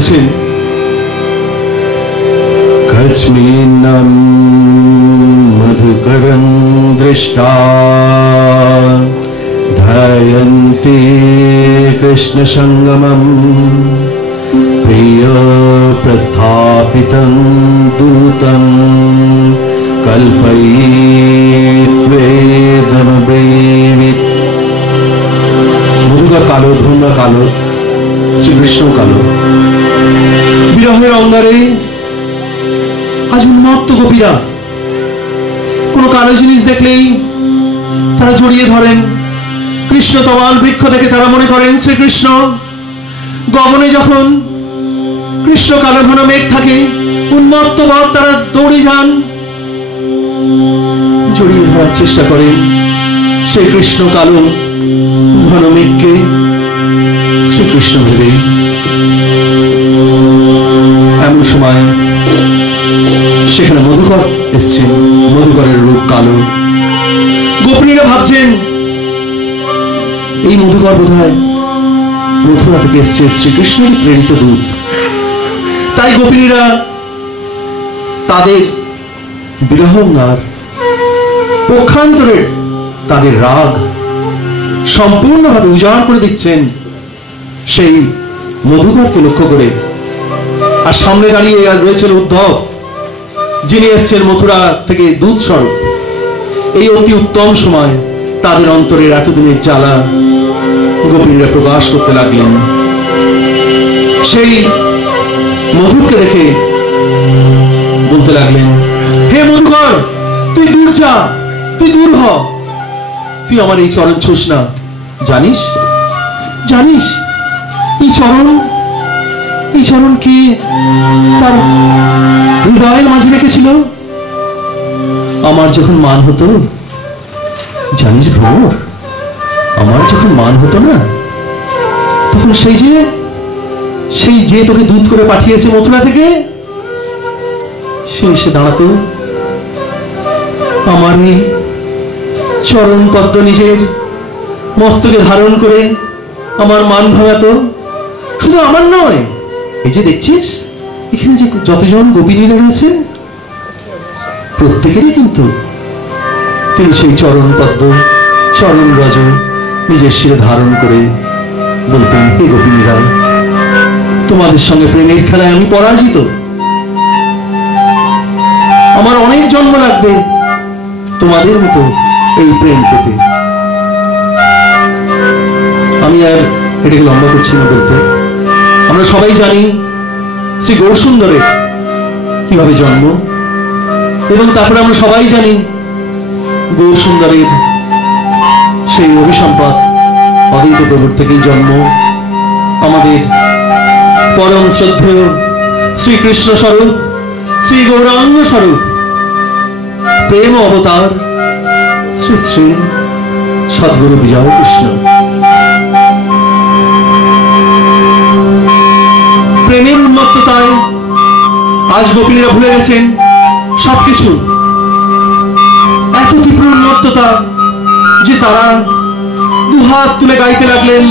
বলছেন, কচ্মিন্নম মধুকরং দৃষ্টা ধ্যায়ন্তে কৃষ্ণ সঙ্গমম প্রিয় প্রস্থাপিতং দূতং কল্পয়িত্বেদমব্রবীৎ। মধুকর কালো, ভ্রমরা কালো, শ্রীকৃষ্ণ কালো। বিরহের অঙ্গারে আজ উন্মত্ত গোপীরা কোনো কালো জিনিস দেখলেই তারা জড়িয়ে ধরেন। কৃষ্ণ তমাল বৃক্ষ থেকে তারা মনে করেন শ্রীকৃষ্ণ। গগনে যখন কৃষ্ণ কালো ঘন মেঘ থাকে, উন্মত্ত ভাব তারা দৌড়ে যান, জড়িয়ে ধরার চেষ্টা করেন সেই কৃষ্ণ কালো ঘন মেঘকে শ্রীকৃষ্ণ ভেবে। এমন সময় সেখানে মধুকর এসছেন, মধুকরের রূপ কালো। গোপিনীরা ভাবছেন এই মধুকর বোধহয় মথুরা থেকে এসছে, শ্রীকৃষ্ণের প্রেরিত দূত। তাই গোপিনীরা তাদের বিরহঙ্গার পক্ষান্তরের তাদের রাগ সম্পূর্ণভাবে উজাড় করে দিচ্ছেন সেই মধুকরকে লক্ষ্য করে। আর সামনে দাঁড়িয়ে রয়েছেন উদ্ধব, যিনি এসছেন মথুরা থেকে দূত স্বরূপ। এই অতি উত্তম সময় তাদের অন্তরের এতদিনের জ্বালা গোপিনীরা প্রকাশ করতে লাগলেন। সেই মধুরকে দেখে বলতে লাগলেন, হে মধুকর, তুই দূর যা, তুই দূর হ, তুই আমার এই চরণ ছুঁস না। জানিস জানিস এই চরণ কি তার হৃদয়ের মাঝে রেখেছিল আমার যখন মান হতো। জানিস ভ্রমর, আমার যখন মান হতো না, তখন সেই যে তোকে দূত করে পাঠিয়েছে মথুরা থেকে, সে এসে দাঁড়াতো, আমার এই চরণ পদ্ম নিজের মস্তকে ধারণ করে আমার মান ভাঙাতো। শুধু আমার নয়, এই যে দেখছিস এখানে যে যতজন গোপিনীরা রয়েছে, প্রত্যেকেরই কিন্তু তিনি সেই চরণ পদ্ম, চরণ রজ নিজের শিরে ধারণ করে বলতেন, হে গোপিনীরা, তোমাদের সঙ্গে প্রেমের খেলায় আমি পরাজিত। আমার অনেক জন্ম লাগবে তোমাদের মতো এই প্রেম পেতে। আমি আর এটাকে লম্বা করছি না বলতে। আমরা সবাই জানি শ্রী গৌরসুন্দরের কিভাবে জন্ম, এবং তারপরে আমরা সবাই জানি গৌরসুন্দরের সেই অভিসম্পাদ অদ্বৈত প্রভুর থেকেই জন্ম। আমাদের পরম শ্রদ্ধেয় শ্রীকৃষ্ণ স্বরূপ, শ্রী গৌরাঙ্গ স্বরূপ, প্রেম অবতার শ্রী শ্রী সদ্গুরু বিজয় কৃষ্ণ। প্রেমের উন্মত্ততায় আজ গোপিনীরা ভুলে গেছেন সবকিছু। এত তীব্র উন্মত্ততা যে তারা দুহাত তুলে গাইতে লাগলেন,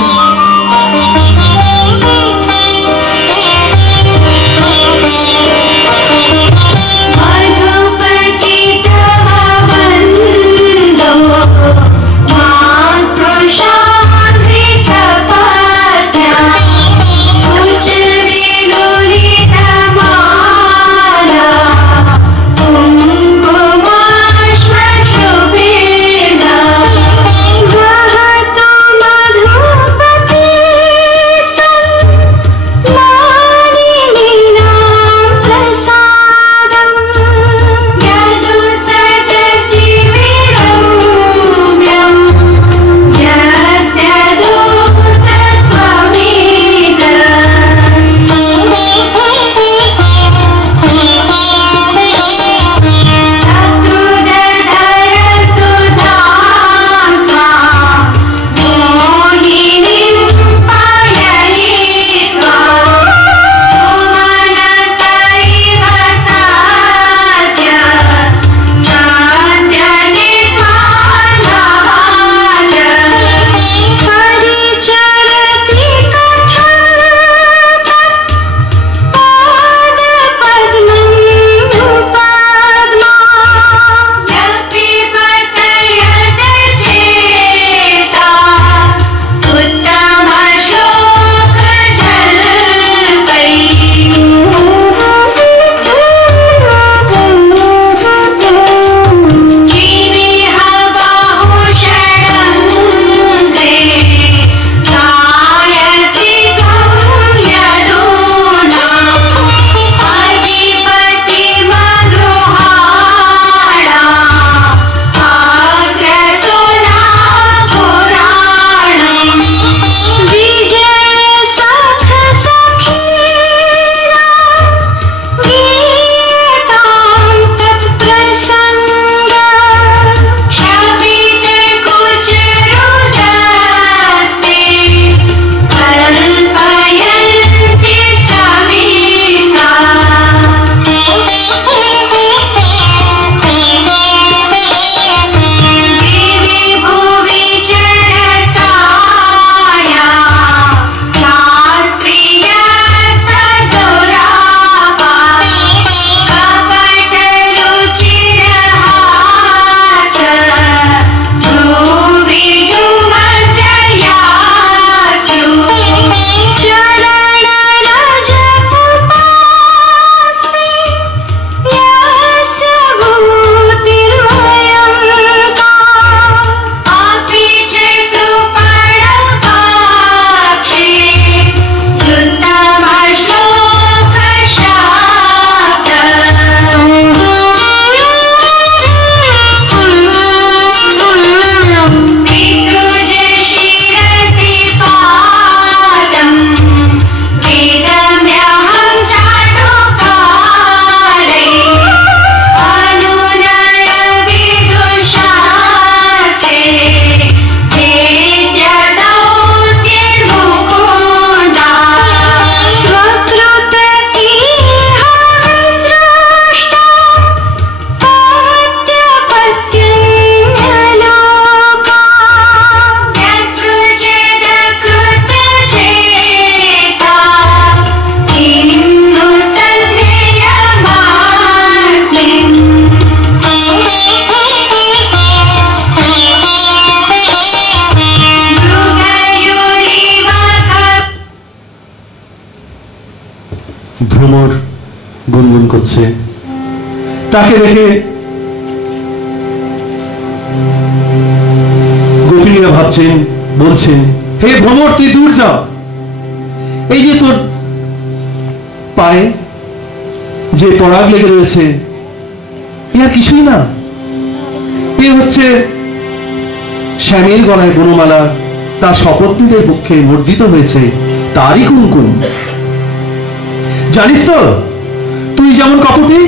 গুনগুন করছে। তাকে দেখে গোপিনীরা ভাবছেন, বলছেন, হে ভ্রমর, তুই দূর যা। এই যে তোর পায়ে যে পরাগ লেগে রয়েছে, এ আর কিছুই না, এ হচ্ছে শ্যামের গলায় বনমালা তার শপথনীদের পক্ষে মর্দিত হয়েছে, তারই কুমকুম। জানিস তো, তুই যেমন কপটি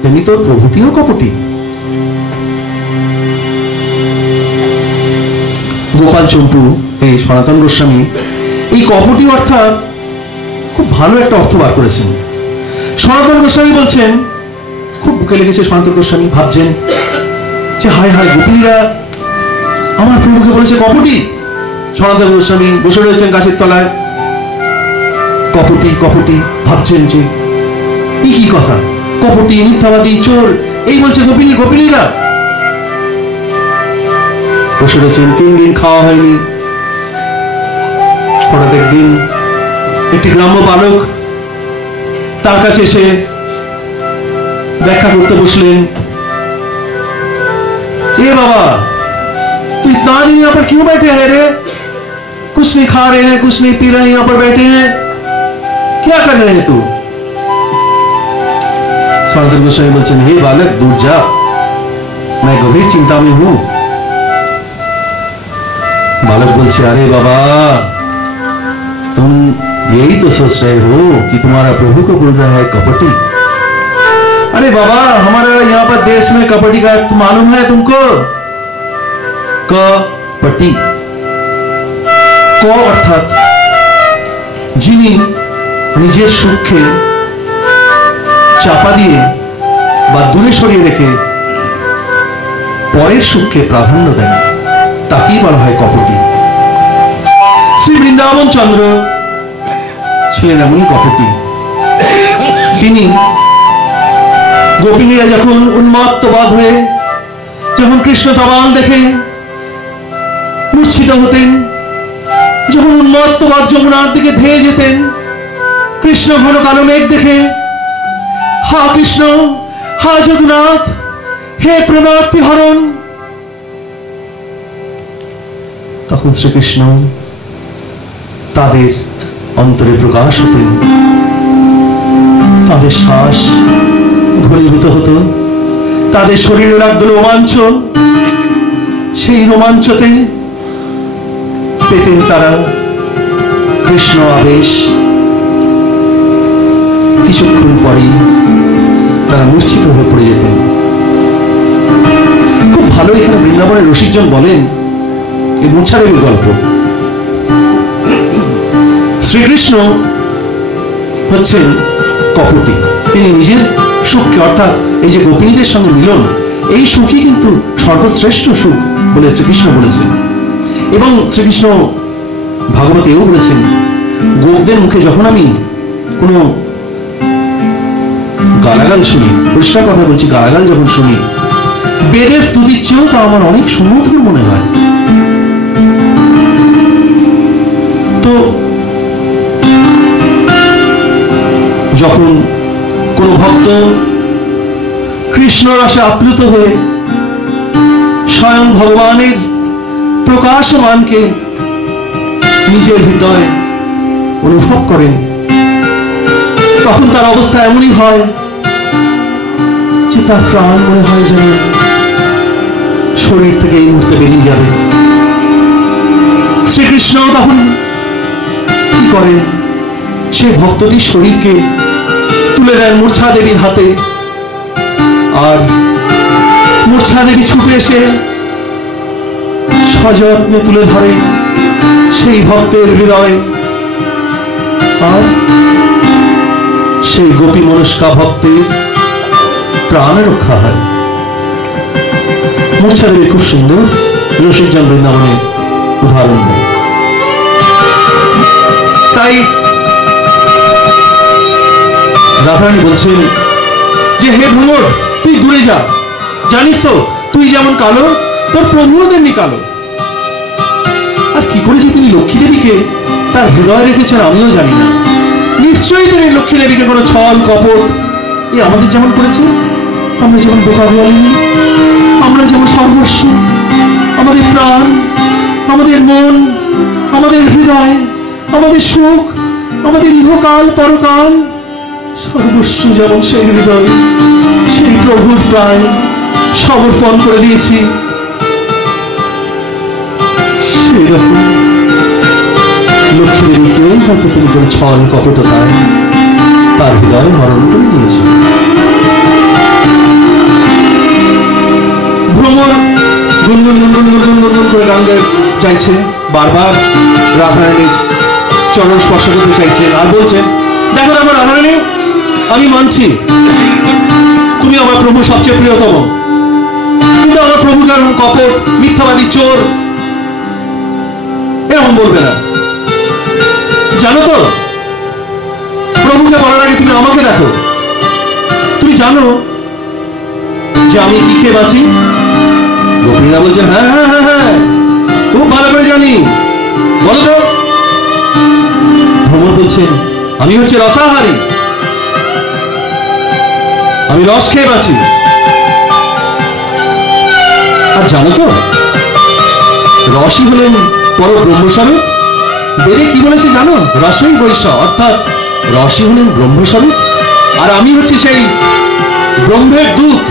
তেমনি তোর প্রভুটিও কপটি। গোপাল চম্পু সনাতন গোস্বামী এই কপটি অর্থাৎ খুব ভালো একটা অর্থ বার করেছেন। সনাতন গোস্বামী বলছেন, খুব বুকে লেগেছে সনাতন গোস্বামী, ভাবছেন যে হায় হায়, গোপিনীরা আমার প্রভুকে বলেছে কপটি। সনাতন গোস্বামী বসে রয়েছেন গাছের তলায়, কপটি কপটি ভাবছেন যে কি কথা, কপটি, মিথ্যাবাদী, চোর, এই বলছে গোপিনীরা। বসে রয়েছেন, 3 দিন খাওয়া হয়নি। হঠাৎ একদিন একটি গ্রাম্য বালক তার কাছে এসে ব্যাখ্যা করতে বসলেন, ए बाबा, तू इतना दिन यहाँ पर क्यों बैठे हैं रे? कुछ नहीं खा रहे हैं, कुछ नहीं पी रहे हैं, यहाँ पर बैठे हैं, क्या कर रहे हैं तू? सनातन गोस्वामी बोलते हैं, हे बालक, दूर जा, मैं गंभीर चिंता में हूं। बालक बोलते, अरे बाबा, तुम यही तो सोच रहे हो कि तुम्हारा प्रभु को बोल रहा है कपटी। अरे बाबा, हमारा यहाँ पर देश में कपटी का अर्थ मालूम है तुमको? कपटी क अर्थात যিনি নিজের সুখকে চাপা দিয়ে বা দূরে সরিয়ে রেখে পরের সুখকে প্রাধান্য দেন, তাকেই বলা হয় কপটি। শ্রী বৃন্দাবন চন্দ্র ছিলেন এমনই কপটি। তিনি গোপিনীরা যখন উন্মত্তবাদ হয়ে যখন কৃষ্ণ তবাল দেখে মূর্ছিত হতেন, যখন উন্মত্তবাদ যমুনার দিকে ধেয়ে যেতেন, কৃষ্ণ ঘন কালো মেঘ দেখে, হা কৃষ্ণ, হা জগন্নাথ, হে প্রেমার্থী হরণ, তখন শ্রীকৃষ্ণ তাদের অন্তরে প্রকাশ হতেন, তাদের শ্বাস ঘনীভূত হতো, তাদের শরীরে লাগতো রোমাঞ্চ, সেই রোমাঞ্চতে পেতেন তারা কৃষ্ণ আবেশ। কিছুক্ষণ পরেই তারা মূর্ছিত হয়ে পড়ে যেতেন। খুব ভালো এখানে বৃন্দাবনের রসিকজন বলেন এই মূর্ছাদেবীর গল্প। শ্রীকৃষ্ণ হচ্ছেন কপটি, তিনি নিজের সুখকে অর্থাৎ এই যে গোপিনীদের সঙ্গে মিলন, এই সুখই কিন্তু সর্বশ্রেষ্ঠ সুখ বলে শ্রীকৃষ্ণ বলেছেন। এবং শ্রীকৃষ্ণ ভাগবতে এও বলেছেন, গোপদের মুখে যখন আমি কোনো গালাগাল শুনি, পরিষ্কার কথা বলছি, গালাগাল যখন শুনি, বেদের স্তুতির চেয়েও তা আমার অনেক সুমধুর মনে হয়। তো যখন কোন ভক্ত কৃষ্ণ রসে আপ্লুত হয়ে স্বয়ং ভগবানের প্রকাশমানকে নিজের হৃদয় অনুভব করেন, তখন তার অবস্থা এমনই হয় যে তার প্রাণ মনে হয় যেন শরীর থেকে এই মুহূর্তে বেরিয়ে যাবে। শ্রীকৃষ্ণ তখন কি করেন, সে ভক্তটির শরীরকে তুলে দেন মূর্ছা দেবীর হাতে, আর মূর্ছা দেবী ছুটে এসে সযত্নে তুলে ধরে সেই ভক্তের হৃদয়, আর সেই গোপী মনস্কা ভক্তের প্রাণ রক্ষা হয়। মূর্ছা দেবী খুব সুন্দর রসিকজন বৃন্দাবনে উদাহরণ দেয়। তাই রাধারানী বলছেন যে হে ভ্রমর, তুই দূরে যা, জানিস তো তুই যেমন কালো, তোর প্রভুও তেমনি কালো। আর কি করে যে তিনি লক্ষ্মী দেবীকে তার হৃদয় রেখেছেন আমিও জানি না, নিশ্চয়ই তিনি লক্ষ্মী দেবীকে কোনো ছল কপট এই আমাদের যেমন করেছে, আমরা যেমন বোকা বলিনি, আমরা যেমন সর্বস্ব, আমাদের প্রাণ, আমাদের মন, আমাদের হৃদয়, আমাদের সুখ, আমাদের ইহকাল পরকাল সর্বস্ব যেমন সেই হৃদয় সেই প্রভুর প্রায় সমর্পণ করে দিয়েছি, সেরকম লক্ষ্মী দেবীকেও হয়তো তিনি কোনো ছল কপটতায় তার হৃদয় হরণ করে নিয়েছে। ভ্রমর গুনগুন গুনগুন গুনগুন গুনগুন করে গান চাইছে, বারবার রাধারানীর চরণ স্পর্শ করতে চাইছেন আর বলছেন, দেখো দেখো রাধারানী, আমি মানছি তুমি আমার প্রভু সবচেয়ে প্রিয়তম, কিন্তু আমার প্রভু কারণ কপট, মিথ্যাবাদী, চোর এরকম বলবে না। জানো তো, প্রভুকে বলার আগে তুমি আমাকে দেখো। তুমি জানো যে আমি কি খেয়ে বাঁচি? গোপীরা বলছেন, হ্যাঁ হ্যাঁ হ্যাঁ হ্যাঁ, খুব ভালো করে জানি, বলো তো। ভ্রমর বলছেন, আমি হচ্ছে রসাহারী, আমি রস খেয়ে বাঁচি। আর জানো তো, রসই হলেন পরব্রহ্মস্বরূপ। বেদে কি বলেছে জানো? রসই বৈশ্য, অর্থাৎ রসই হলেন ব্রহ্মস্বরূপ, আর আমি হচ্ছে সেই ব্রহ্মের দূত।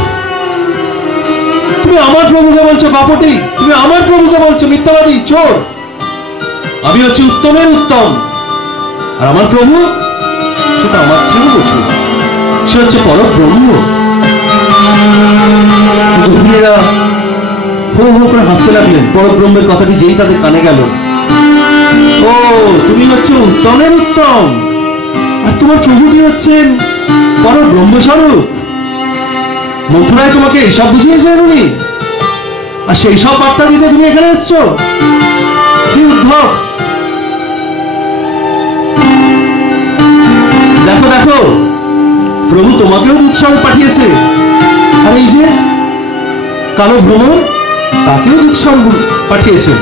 তুমি আমার প্রভুকে বলছো কপটী, তুমি আমার প্রভুকে বলছো মিথ্যাবাদী, চোর। আমি হচ্ছে উত্তমের উত্তম, আর আমার প্রভু সেটা আমার চেয়েও উঁচু, সে হচ্ছে পরব্রহ্ম। গভীরেরা হো হো করে হাসতে লাগলেন পরব্রহ্মের কথাটি যেই তাদের কানে গেল। ও, তুমি হচ্ছে উত্তমের উত্তম, আর তোমার প্রভুটি হচ্ছেন পরব্রহ্মস্বরূপ। মথুরায় তোমাকে এইসব বুঝিয়েছেন উনি, আর সেই সব বার্তা দিতে তুমি এখানে এসছো? কি উদ্ধব! দেখো দেখো, প্রভু তোমাকেও দুঃস্বরূপ পাঠিয়েছে, আর এই যে কালো ভ্রমর, তাকেও দুঃস্বরূপ পাঠিয়েছেন।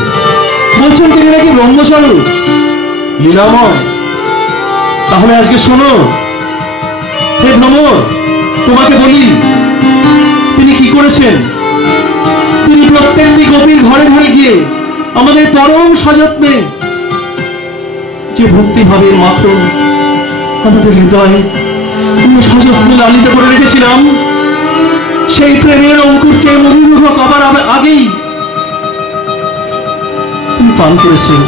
বলছেন তিনি নাকি ব্রহ্মস্বরূপ, লীলাময়। তাহলে আজকে শোনো হে ভ্রমর, তোমাকে বলি তিনি কি করেছেন। তিনি প্রত্যেকটি গোপীর ঘরে ঘরে গিয়ে আমাদের পরম সযত্নে যে ভক্তিভাবের মাত্র আমাদের হৃদয়ে সযত্নে লালিত করে রেখেছিলাম, সেই প্রেমের অঙ্কুরকে মধুমুখ কবার আগেই তিনি পান করেছেন,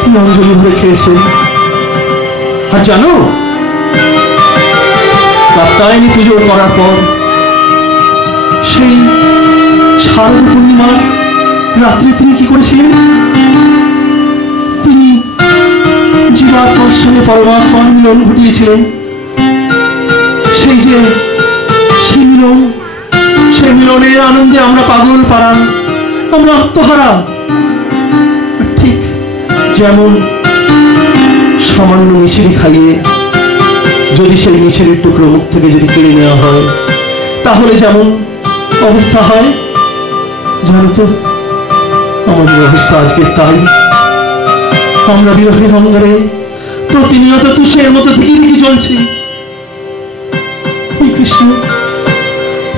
তিনি অঞ্জলি ভরে খেয়েছেন। আর জানো, কাত্যায়নী পুজো করার পর সেই শারদ পূর্ণিমার রাত্রে তিনি কি করেছিলেন? তিনি জীবাত্মার সঙ্গে পরমাত্মার মিলন ঘটিয়েছিলেন। সেই যে সেই মিলন, সেই মিলনের আনন্দে আমরা পাগল পারান, আমরা আত্মহারা। ঠিক যেমন সামান্য মিছিরি খাইয়ে যদি সেই মিছিরির টুকরো মুখ থেকে যদি কেড়ে নেওয়া হয়, তাহলে যেমন অবস্থা হয়, জানো তো আমাদের অবস্থা আজকে তাই। আমরা বিরহের অঙ্গারে প্রতিনিয়ত তুষের মতো দিকে দিকে চলছি। কৃষ্ণ,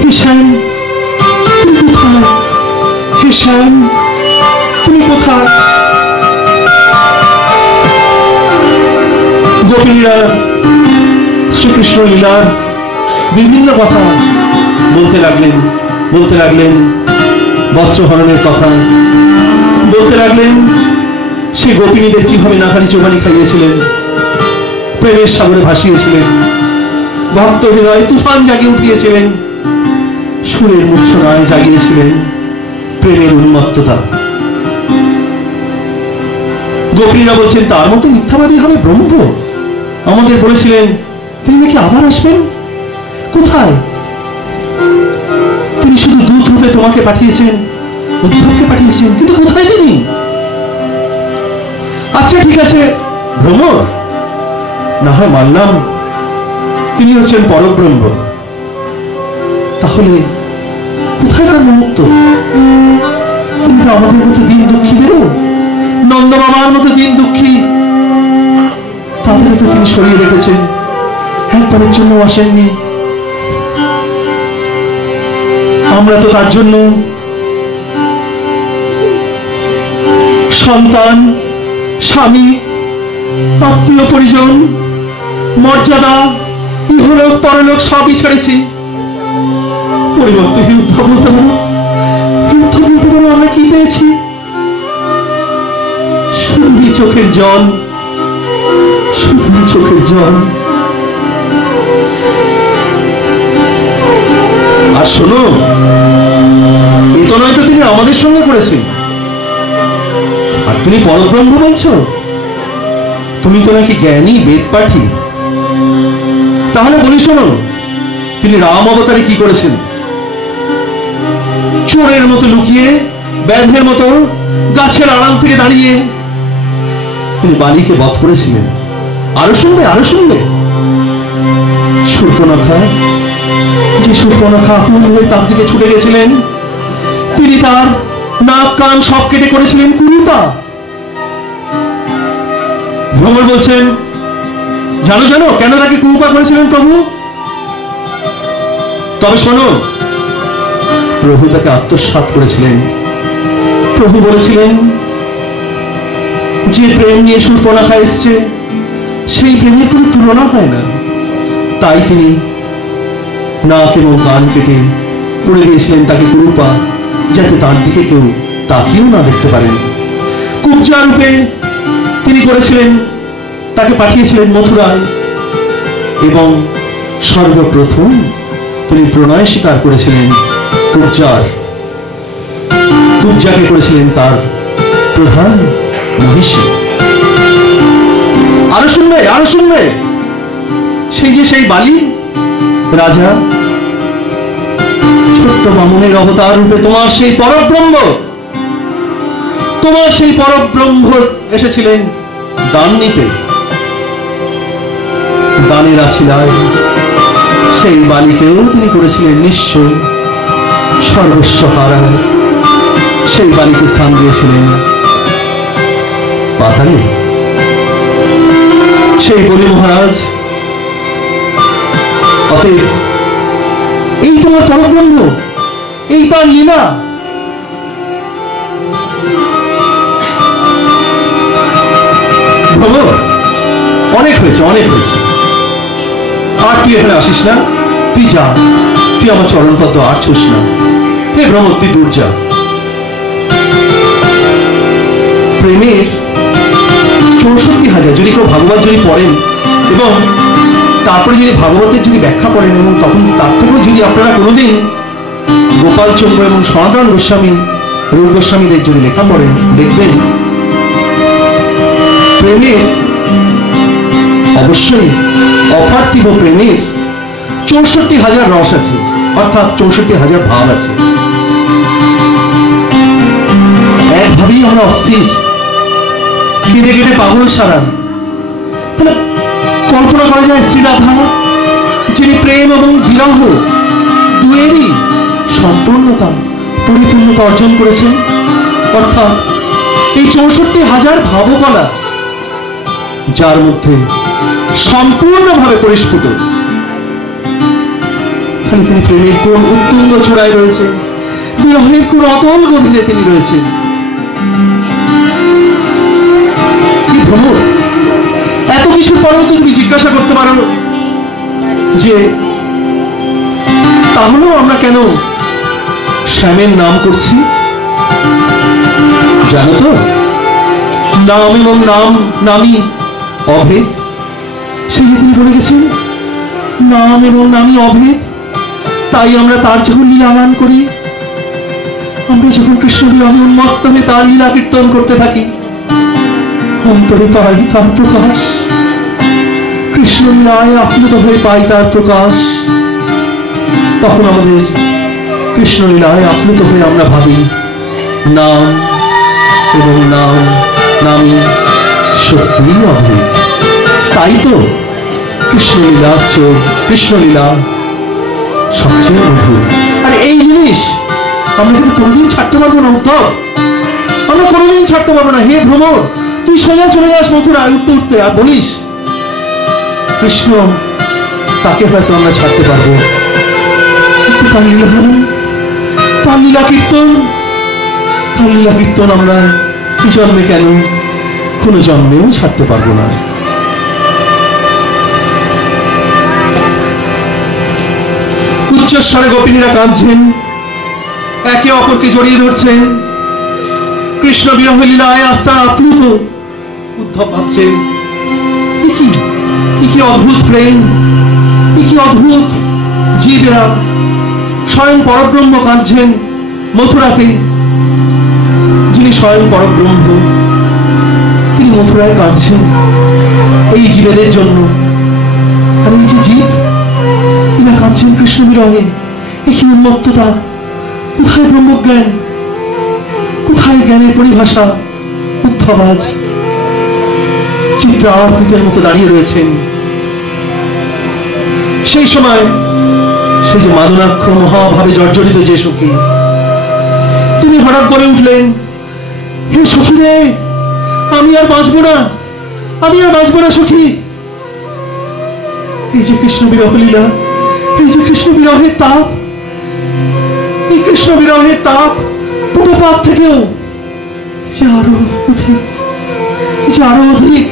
হে শ্যাম, তুমি কোথায়? হে শ্যাম, তুমি কোথায়? গোপীরা শ্রীকৃষ্ণ লীলার বিভিন্ন কথা বলতে লাগলেন বস্ত্রহরণের কথা বলতে লাগলেন, সে গোপিনীদের কিভাবে নাকানি চোখানি খাইয়েছিলেন, প্রেমের সাগরে ভাসিয়েছিলেন, ভক্ত হৃদয় তুফান জাগিয়ে উঠিয়েছিলেন, সুরের মূর্ছনায় জাগিয়েছিলেন প্রেমের উন্মত্ততা। গোপীরা বলছেন তার মতো মিথ্যাবাদী হবে ব্রহ্ম? আমাদের বলেছিলেন তিনি নাকি আবার আসবেন। কোথায়? তিনি শুধু দূত রূপে তোমাকে পাঠিয়েছেন, উদ্ধবকে পাঠিয়েছেন, কিন্তু কোথায় তিনি? আচ্ছা ঠিক আছে ভ্রমর, না হয় মানলাম তিনি হচ্ছেন পরব্রহ্ম, তাহলে কোথায় তার মুক্ত? তিনি তো আমাদের মতো দিন দুঃখীদেরও, নন্দ বাবার মতো দিন দুঃখী, আপনারা তো তিনি সরিয়ে রেখেছেন, একবারের জন্য আসেননি। আমরা তো তার জন্য সন্তান, স্বামী, আত্মীয় পরিজন, মর্যাদা, ইহলোক পরলোক সবই ছেড়েছি। পরিবর্তে বলতে পারো, আমরা কি পেয়েছি? শুধুই চোখের জল, শুধুই চোখের জল। আর শোনো, এ তো নয়তো তিনি আমাদের সঙ্গে করেছেন, আর তুমি পরব্রহ্ম বলছো? তুমি তো নাকি জ্ঞানী, বেদ পাঠী। তাহলে বলি শোনো, তিনি রাম অবতারে কি করেছেন? চোরের মতো লুকিয়ে, ব্যাধের মতো গাছের আড়াল থেকে দাঁড়িয়ে তিনি বালিকে বধ করেছিলেন। আরো শুনবে, আরো শুনবে। শূর্পণখা, যে শূর্পণখা আকুল হয়ে তার দিকে ছুটে গেছিলেন, তিনি তার নাক কান সব কেটে করেছিলেন কুরুপা। ভ্রমর বলছেন, জানো জানো কেন তাকে কুরুপা করেছিলেন প্রভু? তবে শোনো, প্রভু তাকে আত্মসাৎ করেছিলেন। প্রভু বলেছিলেন, যে প্রেম নিয়ে শূর্পণখা এসছে, সেই প্রেমের কোনো তুলনা হয় না। তাই তিনি নাক এবং কান কেটে করে দিয়েছিলেন তাকে কুরুপা, যাতে তার দিকে কেউ তাকিয়েও না দেখতে পারেন। কুব্জা রূপে তিনি করেছিলেন, তাকে পাঠিয়েছিলেন মথুরায়, এবং সর্বপ্রথম তিনি প্রণয় স্বীকার করেছিলেন কুব্জাকে করেছিলেন তার প্রধান মহিষী। আরো শুনবে, আরো শুনবে। সেই বালি রাজা, ছোট্ট বামনের অবতার রূপে তোমার সেই পরব্রহ্ম এসেছিলেন দান নিতে। দানের আছিলায় সেই বালিকেও তিনি করেছিলেন নিঃস্ব, সর্বস্ব হারায়। সেই বালিকে স্থান দিয়েছিলেন পাতালে। সেই বলি মহারাজ, অতএব এই তোমার পরব্রহ্ম, এই তার লীলা। ভ্রমর, অনেক হয়েছে, অনেক হয়েছে। আর তুই এখানে আসিস না, তুই যা, তুই আমার চরণপদ্ম আর ছুস না। হে ভ্রমর, তুই দূর যা। প্রেমের 64,000 যদি কেউ ভাগবত যদি পড়েন, এবং তারপরে যদি ভাগবতের যদি ব্যাখ্যা করেন, এবং তখন তার থেকেও যদি আপনারা কোনোদিন গোপালচন্দ্র এবং সনাতন গোস্বামী, রূপ গোস্বামীদের যদি লেখা পড়েন, দেখবেন প্রেমের অবশ্যই অপার্থিব প্রেমের 64,000 রস আছে, অর্থাৎ 64,000 ভাব আছে। একভাবেই আমরা অস্থির, কেটে কেটে পাগল সারা। তাহলে কল্পনা করা যায় শ্রীরাধা, যিনি প্রেম এবং বিরহ দুয়েরই সম্পূর্ণতা, পরিপূর্ণতা অর্জন করেছেন, অর্থাৎ এই 64,000 ভাবকলা যার মধ্যে সম্পূর্ণভাবে পরিস্ফুট। তাহলে তিনি প্রেমের কোন উত্তুঙ্গ চূড়ায় রয়েছে, বিরহের কোন অতল গভীরে তিনি রয়েছেন। কি ভ্রমর, এত কিছুর পরেও তুমি জিজ্ঞাসা করতে পারো যে তাহলেও আমরা কেন শ্যামের নাম করছি? জানো তো, নাম এবং নামই অভেদ। সেই যে তিনি বলে গেছেন, নাম এবং নামই অভেদ। তাই আমরা তার যখন লীলা গান করি, আমরা যখন কৃষ্ণ লীলায় উন্মত্ত হয়ে তার লীলা কীর্তন করতে থাকি, অন্তরে পাই তার প্রকাশ। কৃষ্ণ লীলায় আপ্লুত হয়ে পাই তার প্রকাশ। তখন আমাদের কৃষ্ণ লীলায় আপ্লুত হয়ে আমরা ভাবি, নাম এবং নামই সত্যিই অভেদ। তাই তো কৃষ্ণলীলা সবচেয়ে মধুর। আর এই জিনিস আমরা কিন্তু কোনোদিন ছাড়তে পারবো না। উত্তর, আমরা কোনোদিন ছাড়তে পারবো না। হে ভ্রমর, তুই সোজা চলে যাস মথুরায় উঠতে উঠতে, আর বলিস কৃষ্ণ, তাকে হয়তো আমরা ছাড়তে পারবো, কিন্তু তার লীলা কীর্তন আমরা কি জন্মে কেন কোনো জন্মেও ছাড়তে পারবো না। উচ্চস্বরে গোপিনীরা কাঁদছেন, একে অপরকে জড়িয়ে ধরছেন। কৃষ্ণ বিরহ লীলায় আস্থা আপ্লুত। উদ্ধব ভাবছেন, কি অদ্ভুত প্রেম, কি অদ্ভুত জীবেরা। স্বয়ং পরব্রহ্ম কাঁদছেন মথুরাতে, যিনি স্বয়ং পরব্রহ্ম, তিনি মথুরায় কাঁদছেন এই জীবেদের জন্য। আর এই যে জীব, এরা কাঁদছেন কৃষ্ণ বিরহে। এ কি উন্মত্ততা! কোথায় ব্রহ্মজ্ঞান, কোথায় জ্ঞানের পরিভাষা? উদ্ধব আজ চিত্রাকৃতের মতো দাঁড়িয়ে রয়েছেন। সেই সময় সে যে মাদনাক্ষ মহাভাবে জর্জরিত যে সখী, তিনি হঠাৎ বলে উঠলেন, হে সখী রে, আমি আর বাঁচবো না সখী। এই যে কৃষ্ণ বিরহ লীলা, এই যে কৃষ্ণ বিরহের তাপ, এই কৃষ্ণ বিরহের তাপ পুটপাত থেকেও যে আরো অধিক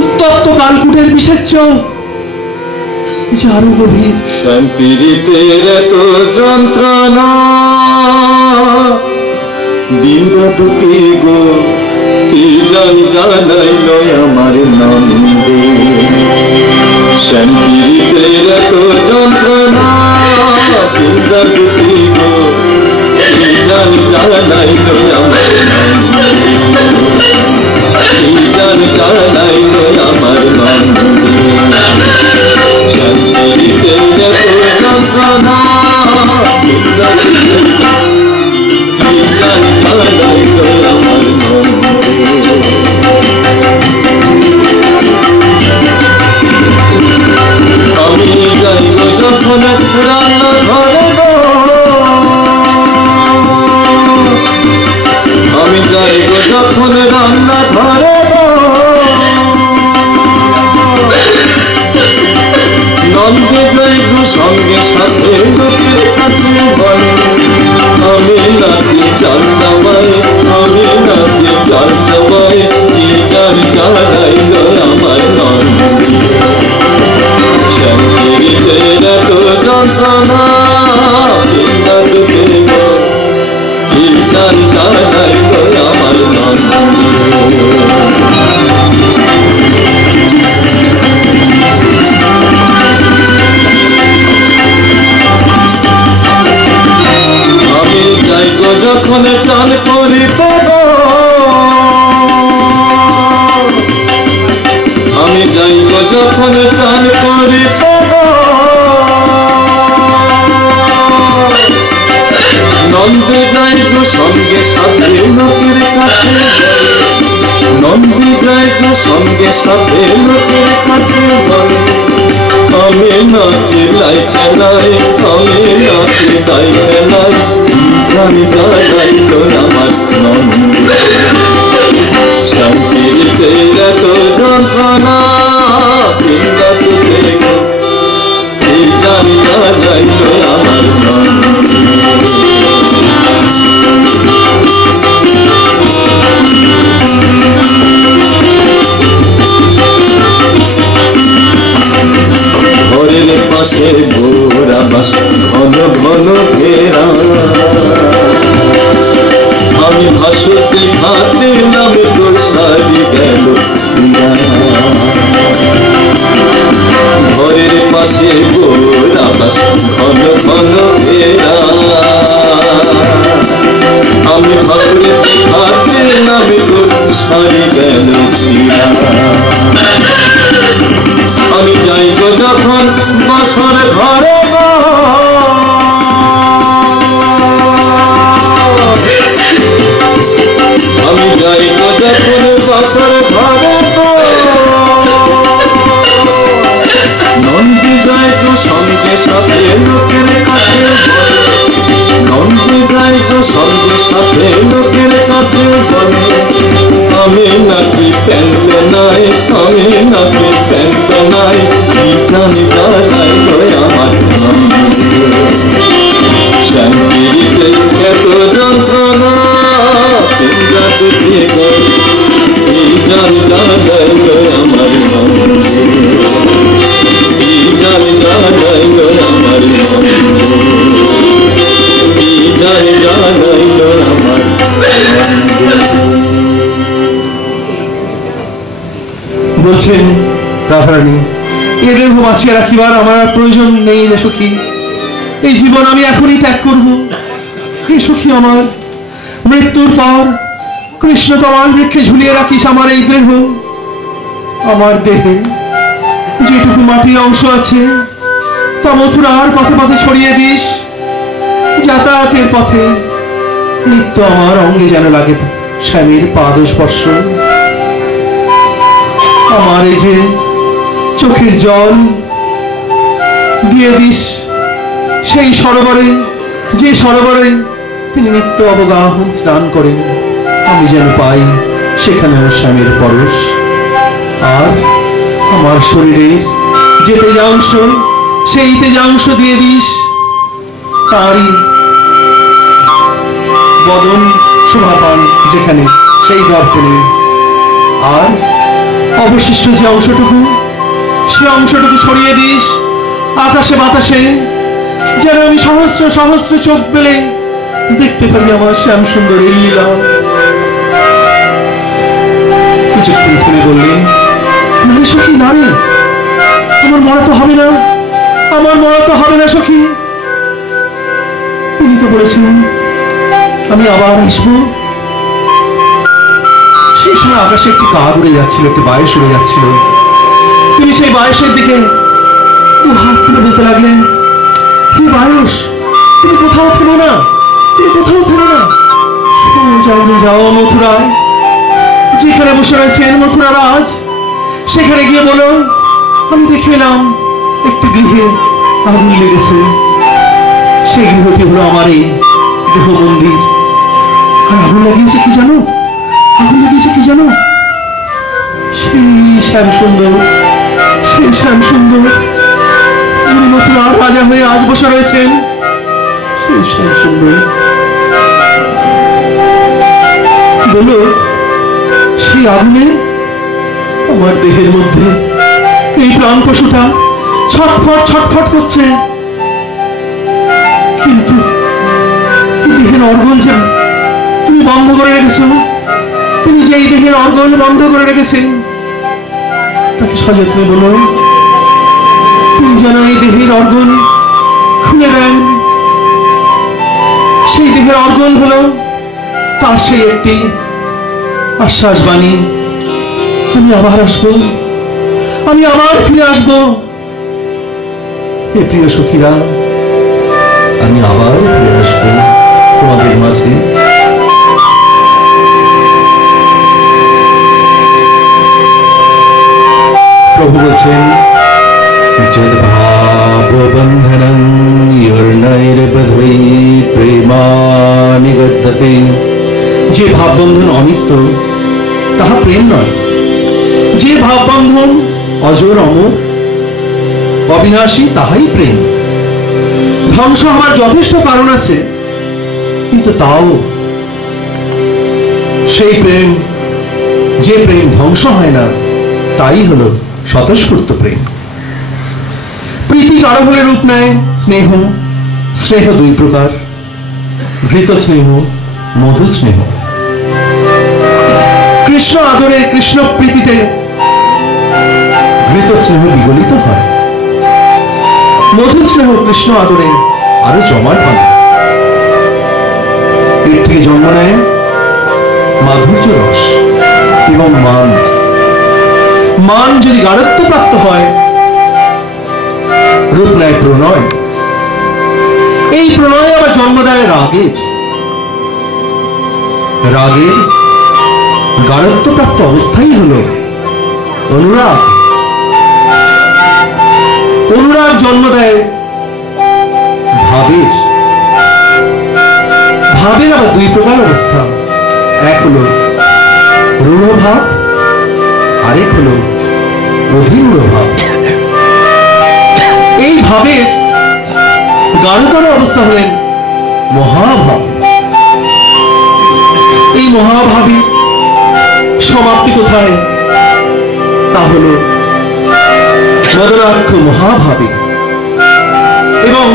উত্তপ্ত কালকুটের বিষেচ্ছ, যে আরো গভীর। পীড়িতের এত যন্ত্রণা দিন দুটি গো, কি জানাইল আমার নন্দে। পীড়িতের এত যন্ত্রণা দিন দুটি গো, কি জানাইল আমার নন্দে, কি জানাইল আমার নন্দে। যন্ত্রণা আমি যাইব যখন রান্না ঘরে, আমি যাইব যখন রান্না ঘরে, নন্দে যাইব সঙ্গে সাথে লোকের কাছে বলে, আমি নাকি চাল চাবাই, আমি নাকি চাল চাবাই, কি জানাইল আমার নন্দী। শ্যামগিরিতের এত যন্ত্রণা বিন্দা দুঃখে গো, কি জানাইল আমার নন্দী। যখন চান করিতে গো, আমি যাইব যখন চান করিতে গো, নন্দে যাইব সঙ্গে সাথে লোকের কাছে, নন্দে যাইব সঙ্গে সাথে লোকের কাছে বলে, আমি নাকি লাই খেলাই, আমি নাকি লাই খেলাই, জানাইল আমার নন্দে। শান্তির এত যন্ত্রণা বিন্দা তুলে গো, কি জানাইল আমার নন্দে। ঘরের পাশে গোরা বাস ঘন ঘন ঘেরা, আমি ভাসতে ভাতে নামে তোর সারি গেল ছিঁড়া। ঘরের পাশে গোরা বাস ঘন ঘন ঘেরা, আমি ভাসতে ভাতে নামে তোর সারি গেল ছিঁড়া। আমি যাইব যখন বছর ঘরে গো, আমি যাইব যখন বছর ঘরে গো, নন্দী যাইব সঙ্গে সাথে লোকের কাছে, নন্দী যাইব সঙ্গে সাথে লোকের কাছে বলে, আমি নাকি প্যান্ডে নাই, আমি রেখে গো এই জাল জাগাই গো আমার মন এই জাল জাগাই গো আমার মন এই জাল জাগাই গো আমার বলছেন রাধারানী, এ দেহ বাঁচিয়ে রাখিবার আমার আর প্রয়োজন নেই রে সখী, এই জীবন আমি এখনই ত্যাগ করব। হে সখী আমার, মৃত্যুর পর কৃষ্ণ তমাল বৃক্ষে ঝুলিয়ে রাখিস আমার এই দেহ। আমার দেহে যেটুকু মাটির অংশ আছে তা মথুরার পথে পথে ছড়িয়ে দিস। যাতায়াতের পথে নিত্য আমার অঙ্গে যেন লাগে স্বামীর পাদ স্পর্শ। আমার এই যে চোখের জল দিয়ে দিস সেই সরোবরে, যে সরোবরে তিনি নিত্য অবগাহন স্নান করেন, আমি যেন পাই সেখানেও স্বামীর পরশ। আর আমার শরীরের যে তেজাংশ, সেই তেজাংশ দিয়ে দিস তারই বদন শোভা পান যেখানে, সেই দর্পণে। আর অবশিষ্ট যে অংশটুকু, সে অংশটুকু ছড়িয়ে দিস আকাশে বাতাসে, যেন আমি সহস্র সহস্র চোখ পেলে দেখতে পারি আমার শ্যাম সুন্দরের লীলা। কিছুক্ষণ ফেলে বললেন, নারী সখী নারী, আমার মরা তো হবে না, আমার মরা তো হবে না সখী। তিনি তো বলেছিলেন আমি আবার আসবো। সেই সময় আকাশে একটি কাক উড়ে যাচ্ছিল, একটি বায়স উড়ে যাচ্ছিল। তিনি সেই বায়সের দিকে দু হাত তুলে বলতে লাগলেন, হে বায়স, তুমি কোথাও থেমো না, তুমি কোথাও থেমো না, যাও যাও মথুরায়, যেখানে বসে রয়েছেন মথুরা রাজ, সেখানে গিয়ে বলো আমি দেখে এলাম একটি গৃহে আগুন লেগেছে। সেই গৃহটি হলো আমার এই দেহ মন্দির। আর আগুন লাগিয়েছে কি জানো, আগুন লাগিয়েছে কি জানো, সেই শ্যাম সুন্দর, সেই শ্যাম সুন্দর যিনি মথুরার রাজা হয়ে আজ বসে রয়েছেন, সেই শ্যাম সুন্দর। বলো সেই আগুনে আমার দেহের মধ্যে এই প্রাণ পশুটা ছটফট ছটফট করছে, কিন্তু দেহের অর্গল যে তুমি বন্ধ করে রেখেছ, তিনি যে এই দেহের অর্গল বন্ধ করে রেখেছেন, তাকে সযত্নে বলো তিনি যেন এই দেহের অর্গল খুলে দেন। সেই দেহের অর্গল হলো তার সেই একটি আশ্বাস বাণী, আমি আবার আসবো, আমি আবার ফিরে আসবো। হে প্রিয় সখীরা, আমি আবার ফিরে আসবো তোমাদের মাঝে। প্রভু বলছেন, যদ ভাব বন্ধনং ইয়র্ণৈর্বধ্বৈ প্রেমানিগদ্যতে, যে ভাববন্ধন অনিত্য তাহা প্রেম নয়, যে ভাববন্ধন অজর অমর অবিনাশী তাহাই প্রেম। ধ্বংস হওয়ার যথেষ্ট কারণ আছে, কিন্তু তাও সেই প্রেম, যে প্রেম ধ্বংস হয় না, তাই হলো স্বতঃস্ফূর্ত প্রেম। প্রীতি কারো হলে রূপ নেয় স্নেহ। স্নেহ দুই প্রকার, ঘৃত স্নেহ, মধু স্নেহ। কৃষ্ণ আদরে, কৃষ্ণ প্রীতিতে ঘৃত স্নেহ বিগলিত হয়, মধু স্নেহ কৃষ্ণ আদরে আরো জমাট বাঁধে। এর থেকে জন্ম নেয় মাধুর্য রস এবং মান। মান যদি গাঢ়ত্ব প্রাপ্ত হয়, রূপ নেয় প্রণয়। এই প্রণয় আবার জন্ম দেয় রাগের। রাগের গাঢ়ত্ব প্রাপ্ত অবস্থাই হলো অনুরাগ। অনুরাগ জন্ম দেয় ভাবের। ভাবের আবার দুই প্রকার অবস্থা, এক হলো রূঢ় ভাব, আরেক হলো অধিরূঢ় ভাব। এই ভাবের গাঢ়তর অবস্থা হলেন মহাভাব। এই মহাভাবী সমাপ্তি কোথায়? তা হল মদনাক্ষ মহাভাবে, এবং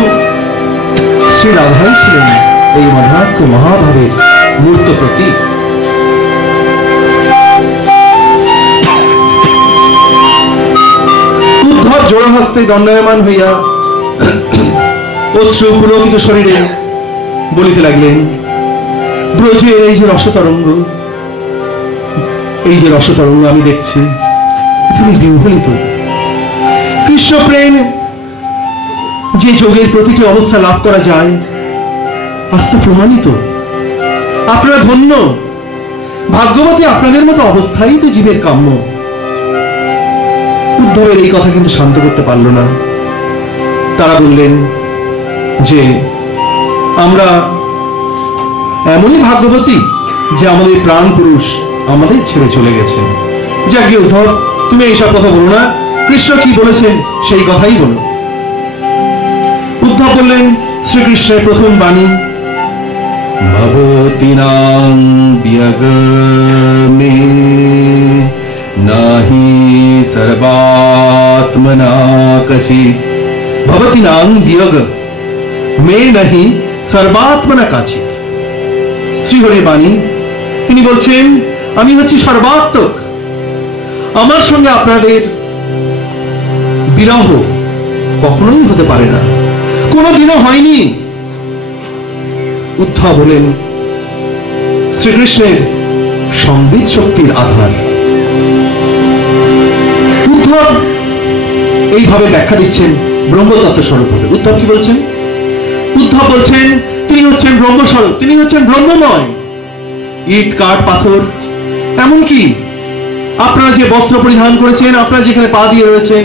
শ্রী রাধাই ছিলেন এই মদনাক্ষ মহাভাবের মূর্ত প্রতীক। উদ্ধব জোড়হস্তে দণ্ডায়মান হইয়া অশ্রু পুলকিত শরীরে বলিতে লাগলেন, ব্রজের এই যে রসতরঙ্গ, এই যে রসতরঙ্গ আমি দেখছি, তুমি বিহ্বলিত। কৃষ্ণ প্রেম যে যোগের প্রতিটি অবস্থা লাভ করা যায়, আস্থা প্রমাণিত। আপনারা ধন্য, ভাগ্যবতী, আপনাদের মতো অবস্থাই তো জীবের কাম্য। উদ্ধবের এই কথা কিন্তু শান্ত করতে পারল না। তারা বললেন যে আমরা এমনই ভাগ্যবতী যে আমাদের প্রাণ পুরুষ আমাদের ছেড়ে চলে গেছে। যাকে উদ্ধব, তুমি এইসব কথা বলো না, কৃষ্ণ কি বলেছেন সেই কথাই বলো। উদ্ধব বললেন, শ্রীকৃষ্ণের প্রথম বাণী, ভবতীনাং বিয়গ মে নাহি সর্বাত্মনা কচিৎ। ভবতীনাং বিয়গ মে নাহি সর্বাত্মনা কাচিৎ। শ্রীহরির বাণী, তিনি বলছেন, আমি হচ্ছি সর্বাত্মক, আমার সঙ্গে আপনাদের বিরহ কখনোই হতে পারে না, কোনোদিনও হয়নি। উদ্ধব বলেন, শ্রীকৃষ্ণের সংবিত শক্তির আধার। উদ্ধব এইভাবে ব্যাখ্যা দিচ্ছেন ব্রহ্মতত্ত্ব স্বরূপ ভাবে। উদ্ধব কি বলছেন? উদ্ধব বলছেন, তিনি হচ্ছেন ব্রহ্মস্বরূপ, তিনি হচ্ছেন ব্রহ্মময়। ইট, কাঠ, পাথর, এমনকি আপনারা যে বস্ত্র পরিধান করেছেন, আপনারা যেখানে পা দিয়ে রয়েছেন,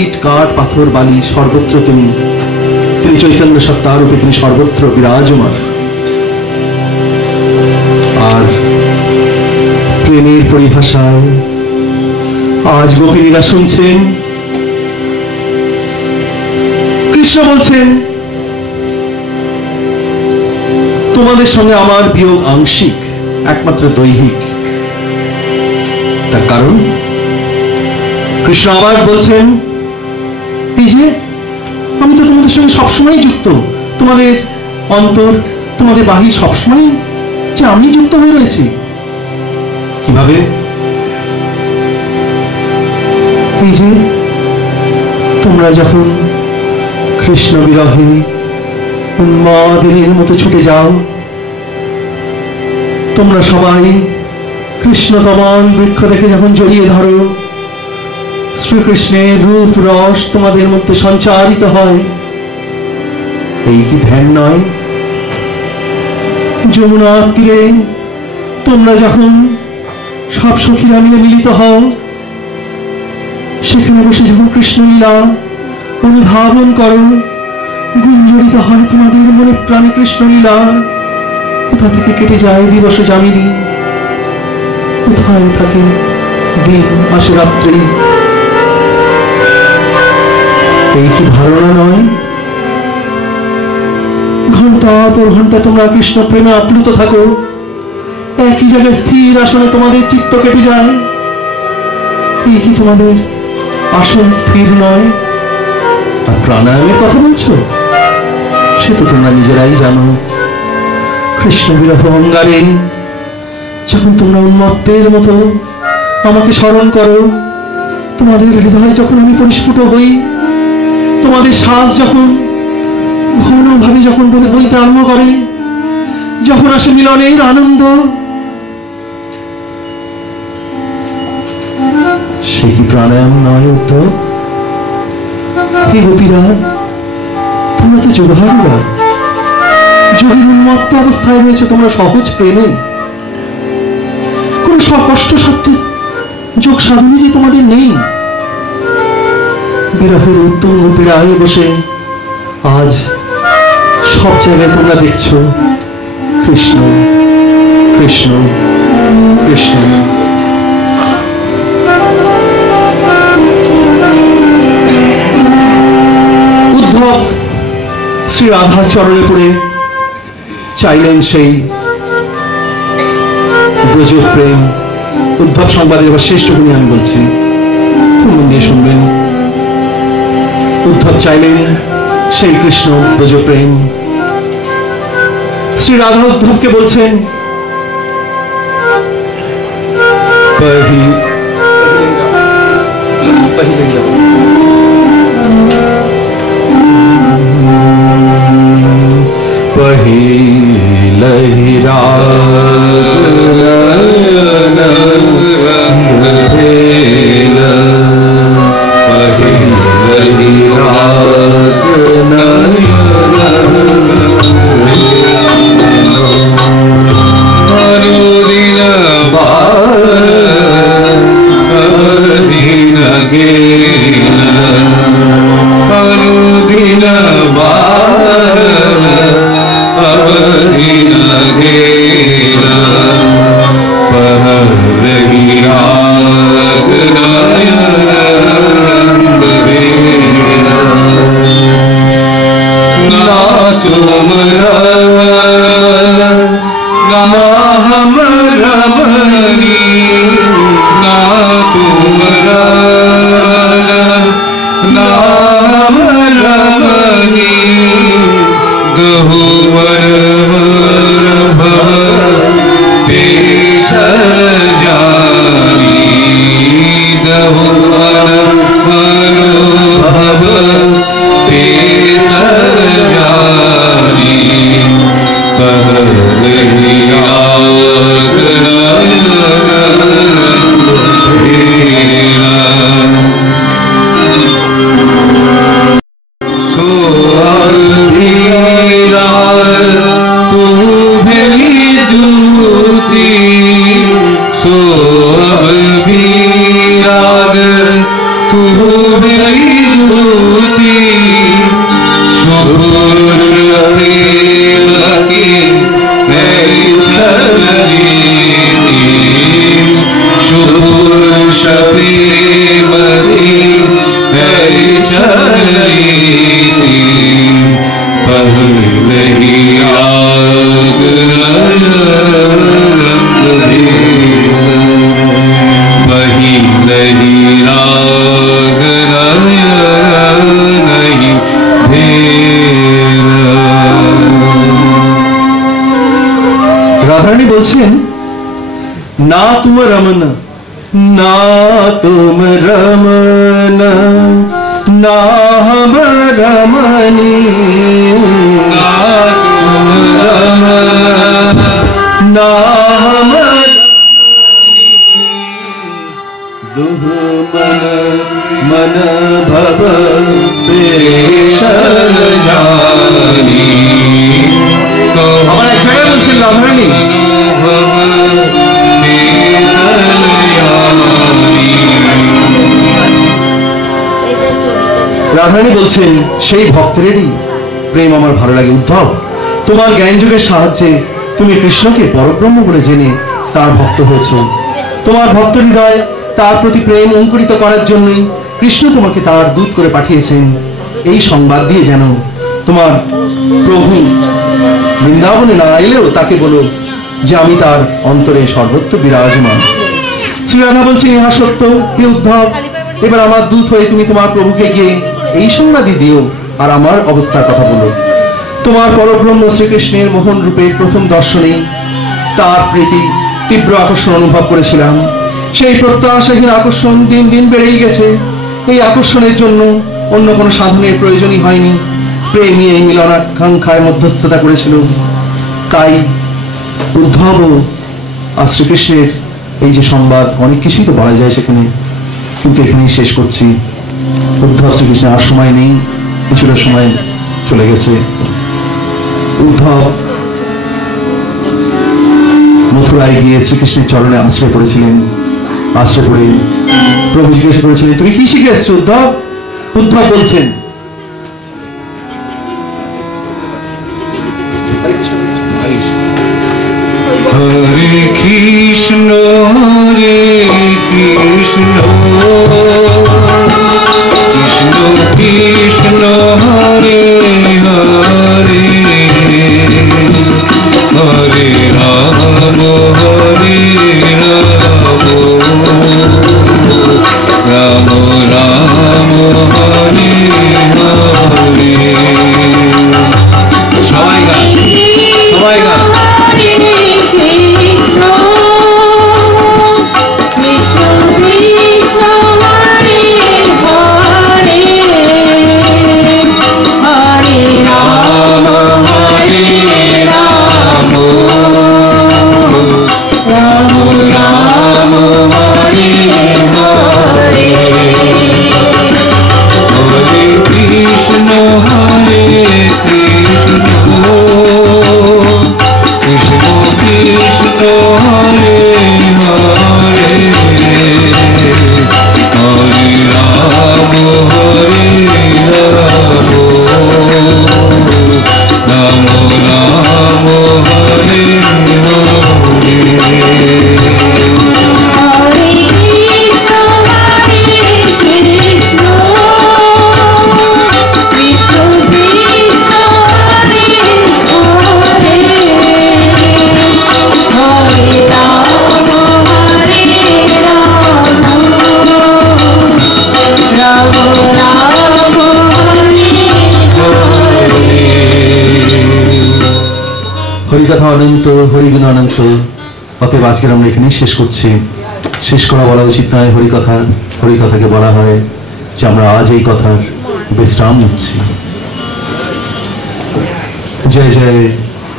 ইট, কাঠ, পাথর, বালি, সর্বত্র তিনি চৈতন্য সত্তা রূপে তিনি সর্বত্র বিরাজমান। আর প্রেমের পরিভাষায় আজ গোপিনীরা শুনছেন, কৃষ্ণ বলছেন, তোমাদের সঙ্গে আমার বিয়োগ আংশিক, একমাত্র দৈহিক। তার কারণ কৃষ্ণ আবার বলছেন, এই যে আমি তো তোমাদের সঙ্গে সবসময় যুক্ত, তোমাদের অন্তর, তোমাদের বাহির সবসময় যে আমি যুক্ত হয়ে রয়েছি। কিভাবে? এই যে তোমরা যখন কৃষ্ণ বিরহে উন্মাদিনীর মতো ছুটে যাও, তোমরা সবাই কৃষ্ণতমান বৃক্ষ দেখে যখন জড়িয়ে ধরো, শ্রীকৃষ্ণের রূপ রস তোমাদের মধ্যে সঞ্চারিত হয়, এই কি ধ্যান নয়? যমুনার তীরে তোমরা যখন সব সখীরা মিলে মিলিত হও, সেখানে বসে যখন কৃষ্ণলীলা অনুধাবন করো, গুঞ্জরিত হয় তোমাদের মনে প্রাণে কৃষ্ণলীলা। কোথা থেকে কেটে যায় দিবস যামিনী, কোথায় থাকে দিন, মাসে, রাত্রি? এই কি ধারণা নয়? ঘন্টা পর ঘন্টা তোমরা কৃষ্ণ প্রেমে আপ্লুত থাকো, একই জায়গায় স্থির আসনে তোমাদের চিত্ত কেটে যায়। এই কি তোমাদের আসন স্থির নয়? আর প্রাণায়ামের কথা বলছো, সে তো তোমরা নিজেরাই জানো। কৃষ্ণ বিরহ অঙ্গারে যখন তোমরা উন্মত্তের মতো আমাকে স্মরণ করো, তোমাদের হৃদয় যখন আমি পরিস্ফুট হই, তোমাদের শ্বাস যখন ঘনভাবে যখন বইতে আরম্ভ করে, যখন আসে মিলনের আনন্দ, সে কি প্রাণায়াম নয়? উদ্ধব, কি গোপীরা, তোমরা তো যোগারুরা, যোগীর উন্মত্ত অবস্থায় রয়েছে তোমরা সহজ প্রেমে। কোন কষ্ট সাধ্যে যোগ সাধনে যে তোমাদের নেই। বিরহের উত্তম পীড়ায় বসে আজ সব জায়গায় তোমরা দেখছো কৃষ্ণ কৃষ্ণ কৃষ্ণ। উদ্ধব শ্রী রাধার চরণে পড়ে চাইলেন সেই ব্রজ প্রেম, উদ্ধব সংবাদের এবার শেষটুকুনি আমি বলছি, খুব মন দিয়ে শুনবেন। উদ্ধব চাইলেন সেই কৃষ্ণ ব্রজ প্রেম। শ্রী রাধা উদ্ধবকে বলছেন, पहिलहि राग भेल, पहिलहि राग अनुदिन अवधिन गेल, अनुदिन अवधिन गेल, पहिलहि राग भेल। ना तुम ना हम रमनी, ना तुम ना हम रमनी, दहुवर पेशर जानी, दहुवर भव पेशर जानी, पहिलहि राग भेल। सो अभिरा तू भेली दूती, सो अभिराग तू भेली दूती, शुभुष की मेरी चलती, शुभुष मरी मेरी चलती, पहिलहि राग पहिलहि राग नहीं भेल। রাধারানী বলছেন, না তুম রমন, না তুম রমন, না হম রমনী, ना तुम रमन, ना हम दुह मन मन भव पेशर जानी, আমার এক জায়গায় বলছেন রাধারানী, রাধারানী বলছেন সেই ভক্তেরই প্রেম আমার ভালো লাগে। উদ্ধব, তোমার জ্ঞান যোগের সাহায্যে তুমি কৃষ্ণকে পরব্রহ্ম বলে জেনে তার ভক্ত হয়েছ। তোমার ভক্ত হৃদয় তার প্রতি প্রেম অঙ্কুরিত করার জন্যই কৃষ্ণ তোমাকে তার দূত করে পাঠিয়েছেন। এই সংবাদ দিয়ে যেন তোমার প্রভু বৃন্দাবনে না এলেও তাকে বলো যে আমি তার অন্তরে সর্বত্র বিরাজমান। শ্রী রাধা বলছেন, ইহা সত্য হে উদ্ধব, এবার আমার দূত হয়ে তুমি তোমার প্রভুকে গিয়ে এই সংবাদই দিও আর আমার অবস্থার কথা বলো। তোমার পরব্রহ্ম শ্রীকৃষ্ণের মোহন রূপের প্রথম দর্শনেই তার প্রীতি তীব্র আকর্ষণ অনুভব করেছিলাম। সেই প্রত্যাশাহীন আকর্ষণ দিন দিন বেড়েই গেছে। এই আকর্ষণের জন্য অন্য কোনো সাধনের প্রয়োজনই হয়নি। প্রেমী এই মিলনাকাঙ্ক্ষায় মধ্যস্থতা করেছিল। তাই উদ্ধব আর শ্রীকৃষ্ণের এই যে সংবাদ, অনেক কিছুই তো বলা যায় সেখানে, কিন্তু এখানেই শেষ করছি। উদ্ধব শ্রীকৃষ্ণের আর সময় নেই, কিছুটা সময় চলে গেছে। উদ্ধব মথুরায় গিয়ে শ্রীকৃষ্ণের চরণে আশ্রয় পড়েছিলেন। আশ্রয় পড়ে প্রভু জিজ্ঞেস করেছিলেন, তুমি কি শিখে এসছো উদ্ধব? উদ্ধব বলছেন, हरे कृष्ण कृष्ण कृष्ण हरे हरे हरे राम হরিগুণ অনন্ত। অতএব আজকের আমরা এখানেই শেষ করছি। শেষ করা বলা উচিত নয় হরিকথা। হরিকথাকে বলা হয় যে আমরা আজ এই কথার বিশ্রাম নিচ্ছি। জয় জয়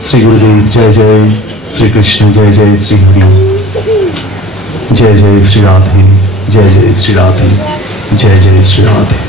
শ্রী গুরুদেব, জয় জয় শ্রীকৃষ্ণ, জয় জয় শ্রী হরি, জয় জয় শ্রী রাধে, জয় জয় শ্রী রাধে, জয় জয় শ্রী রাধে।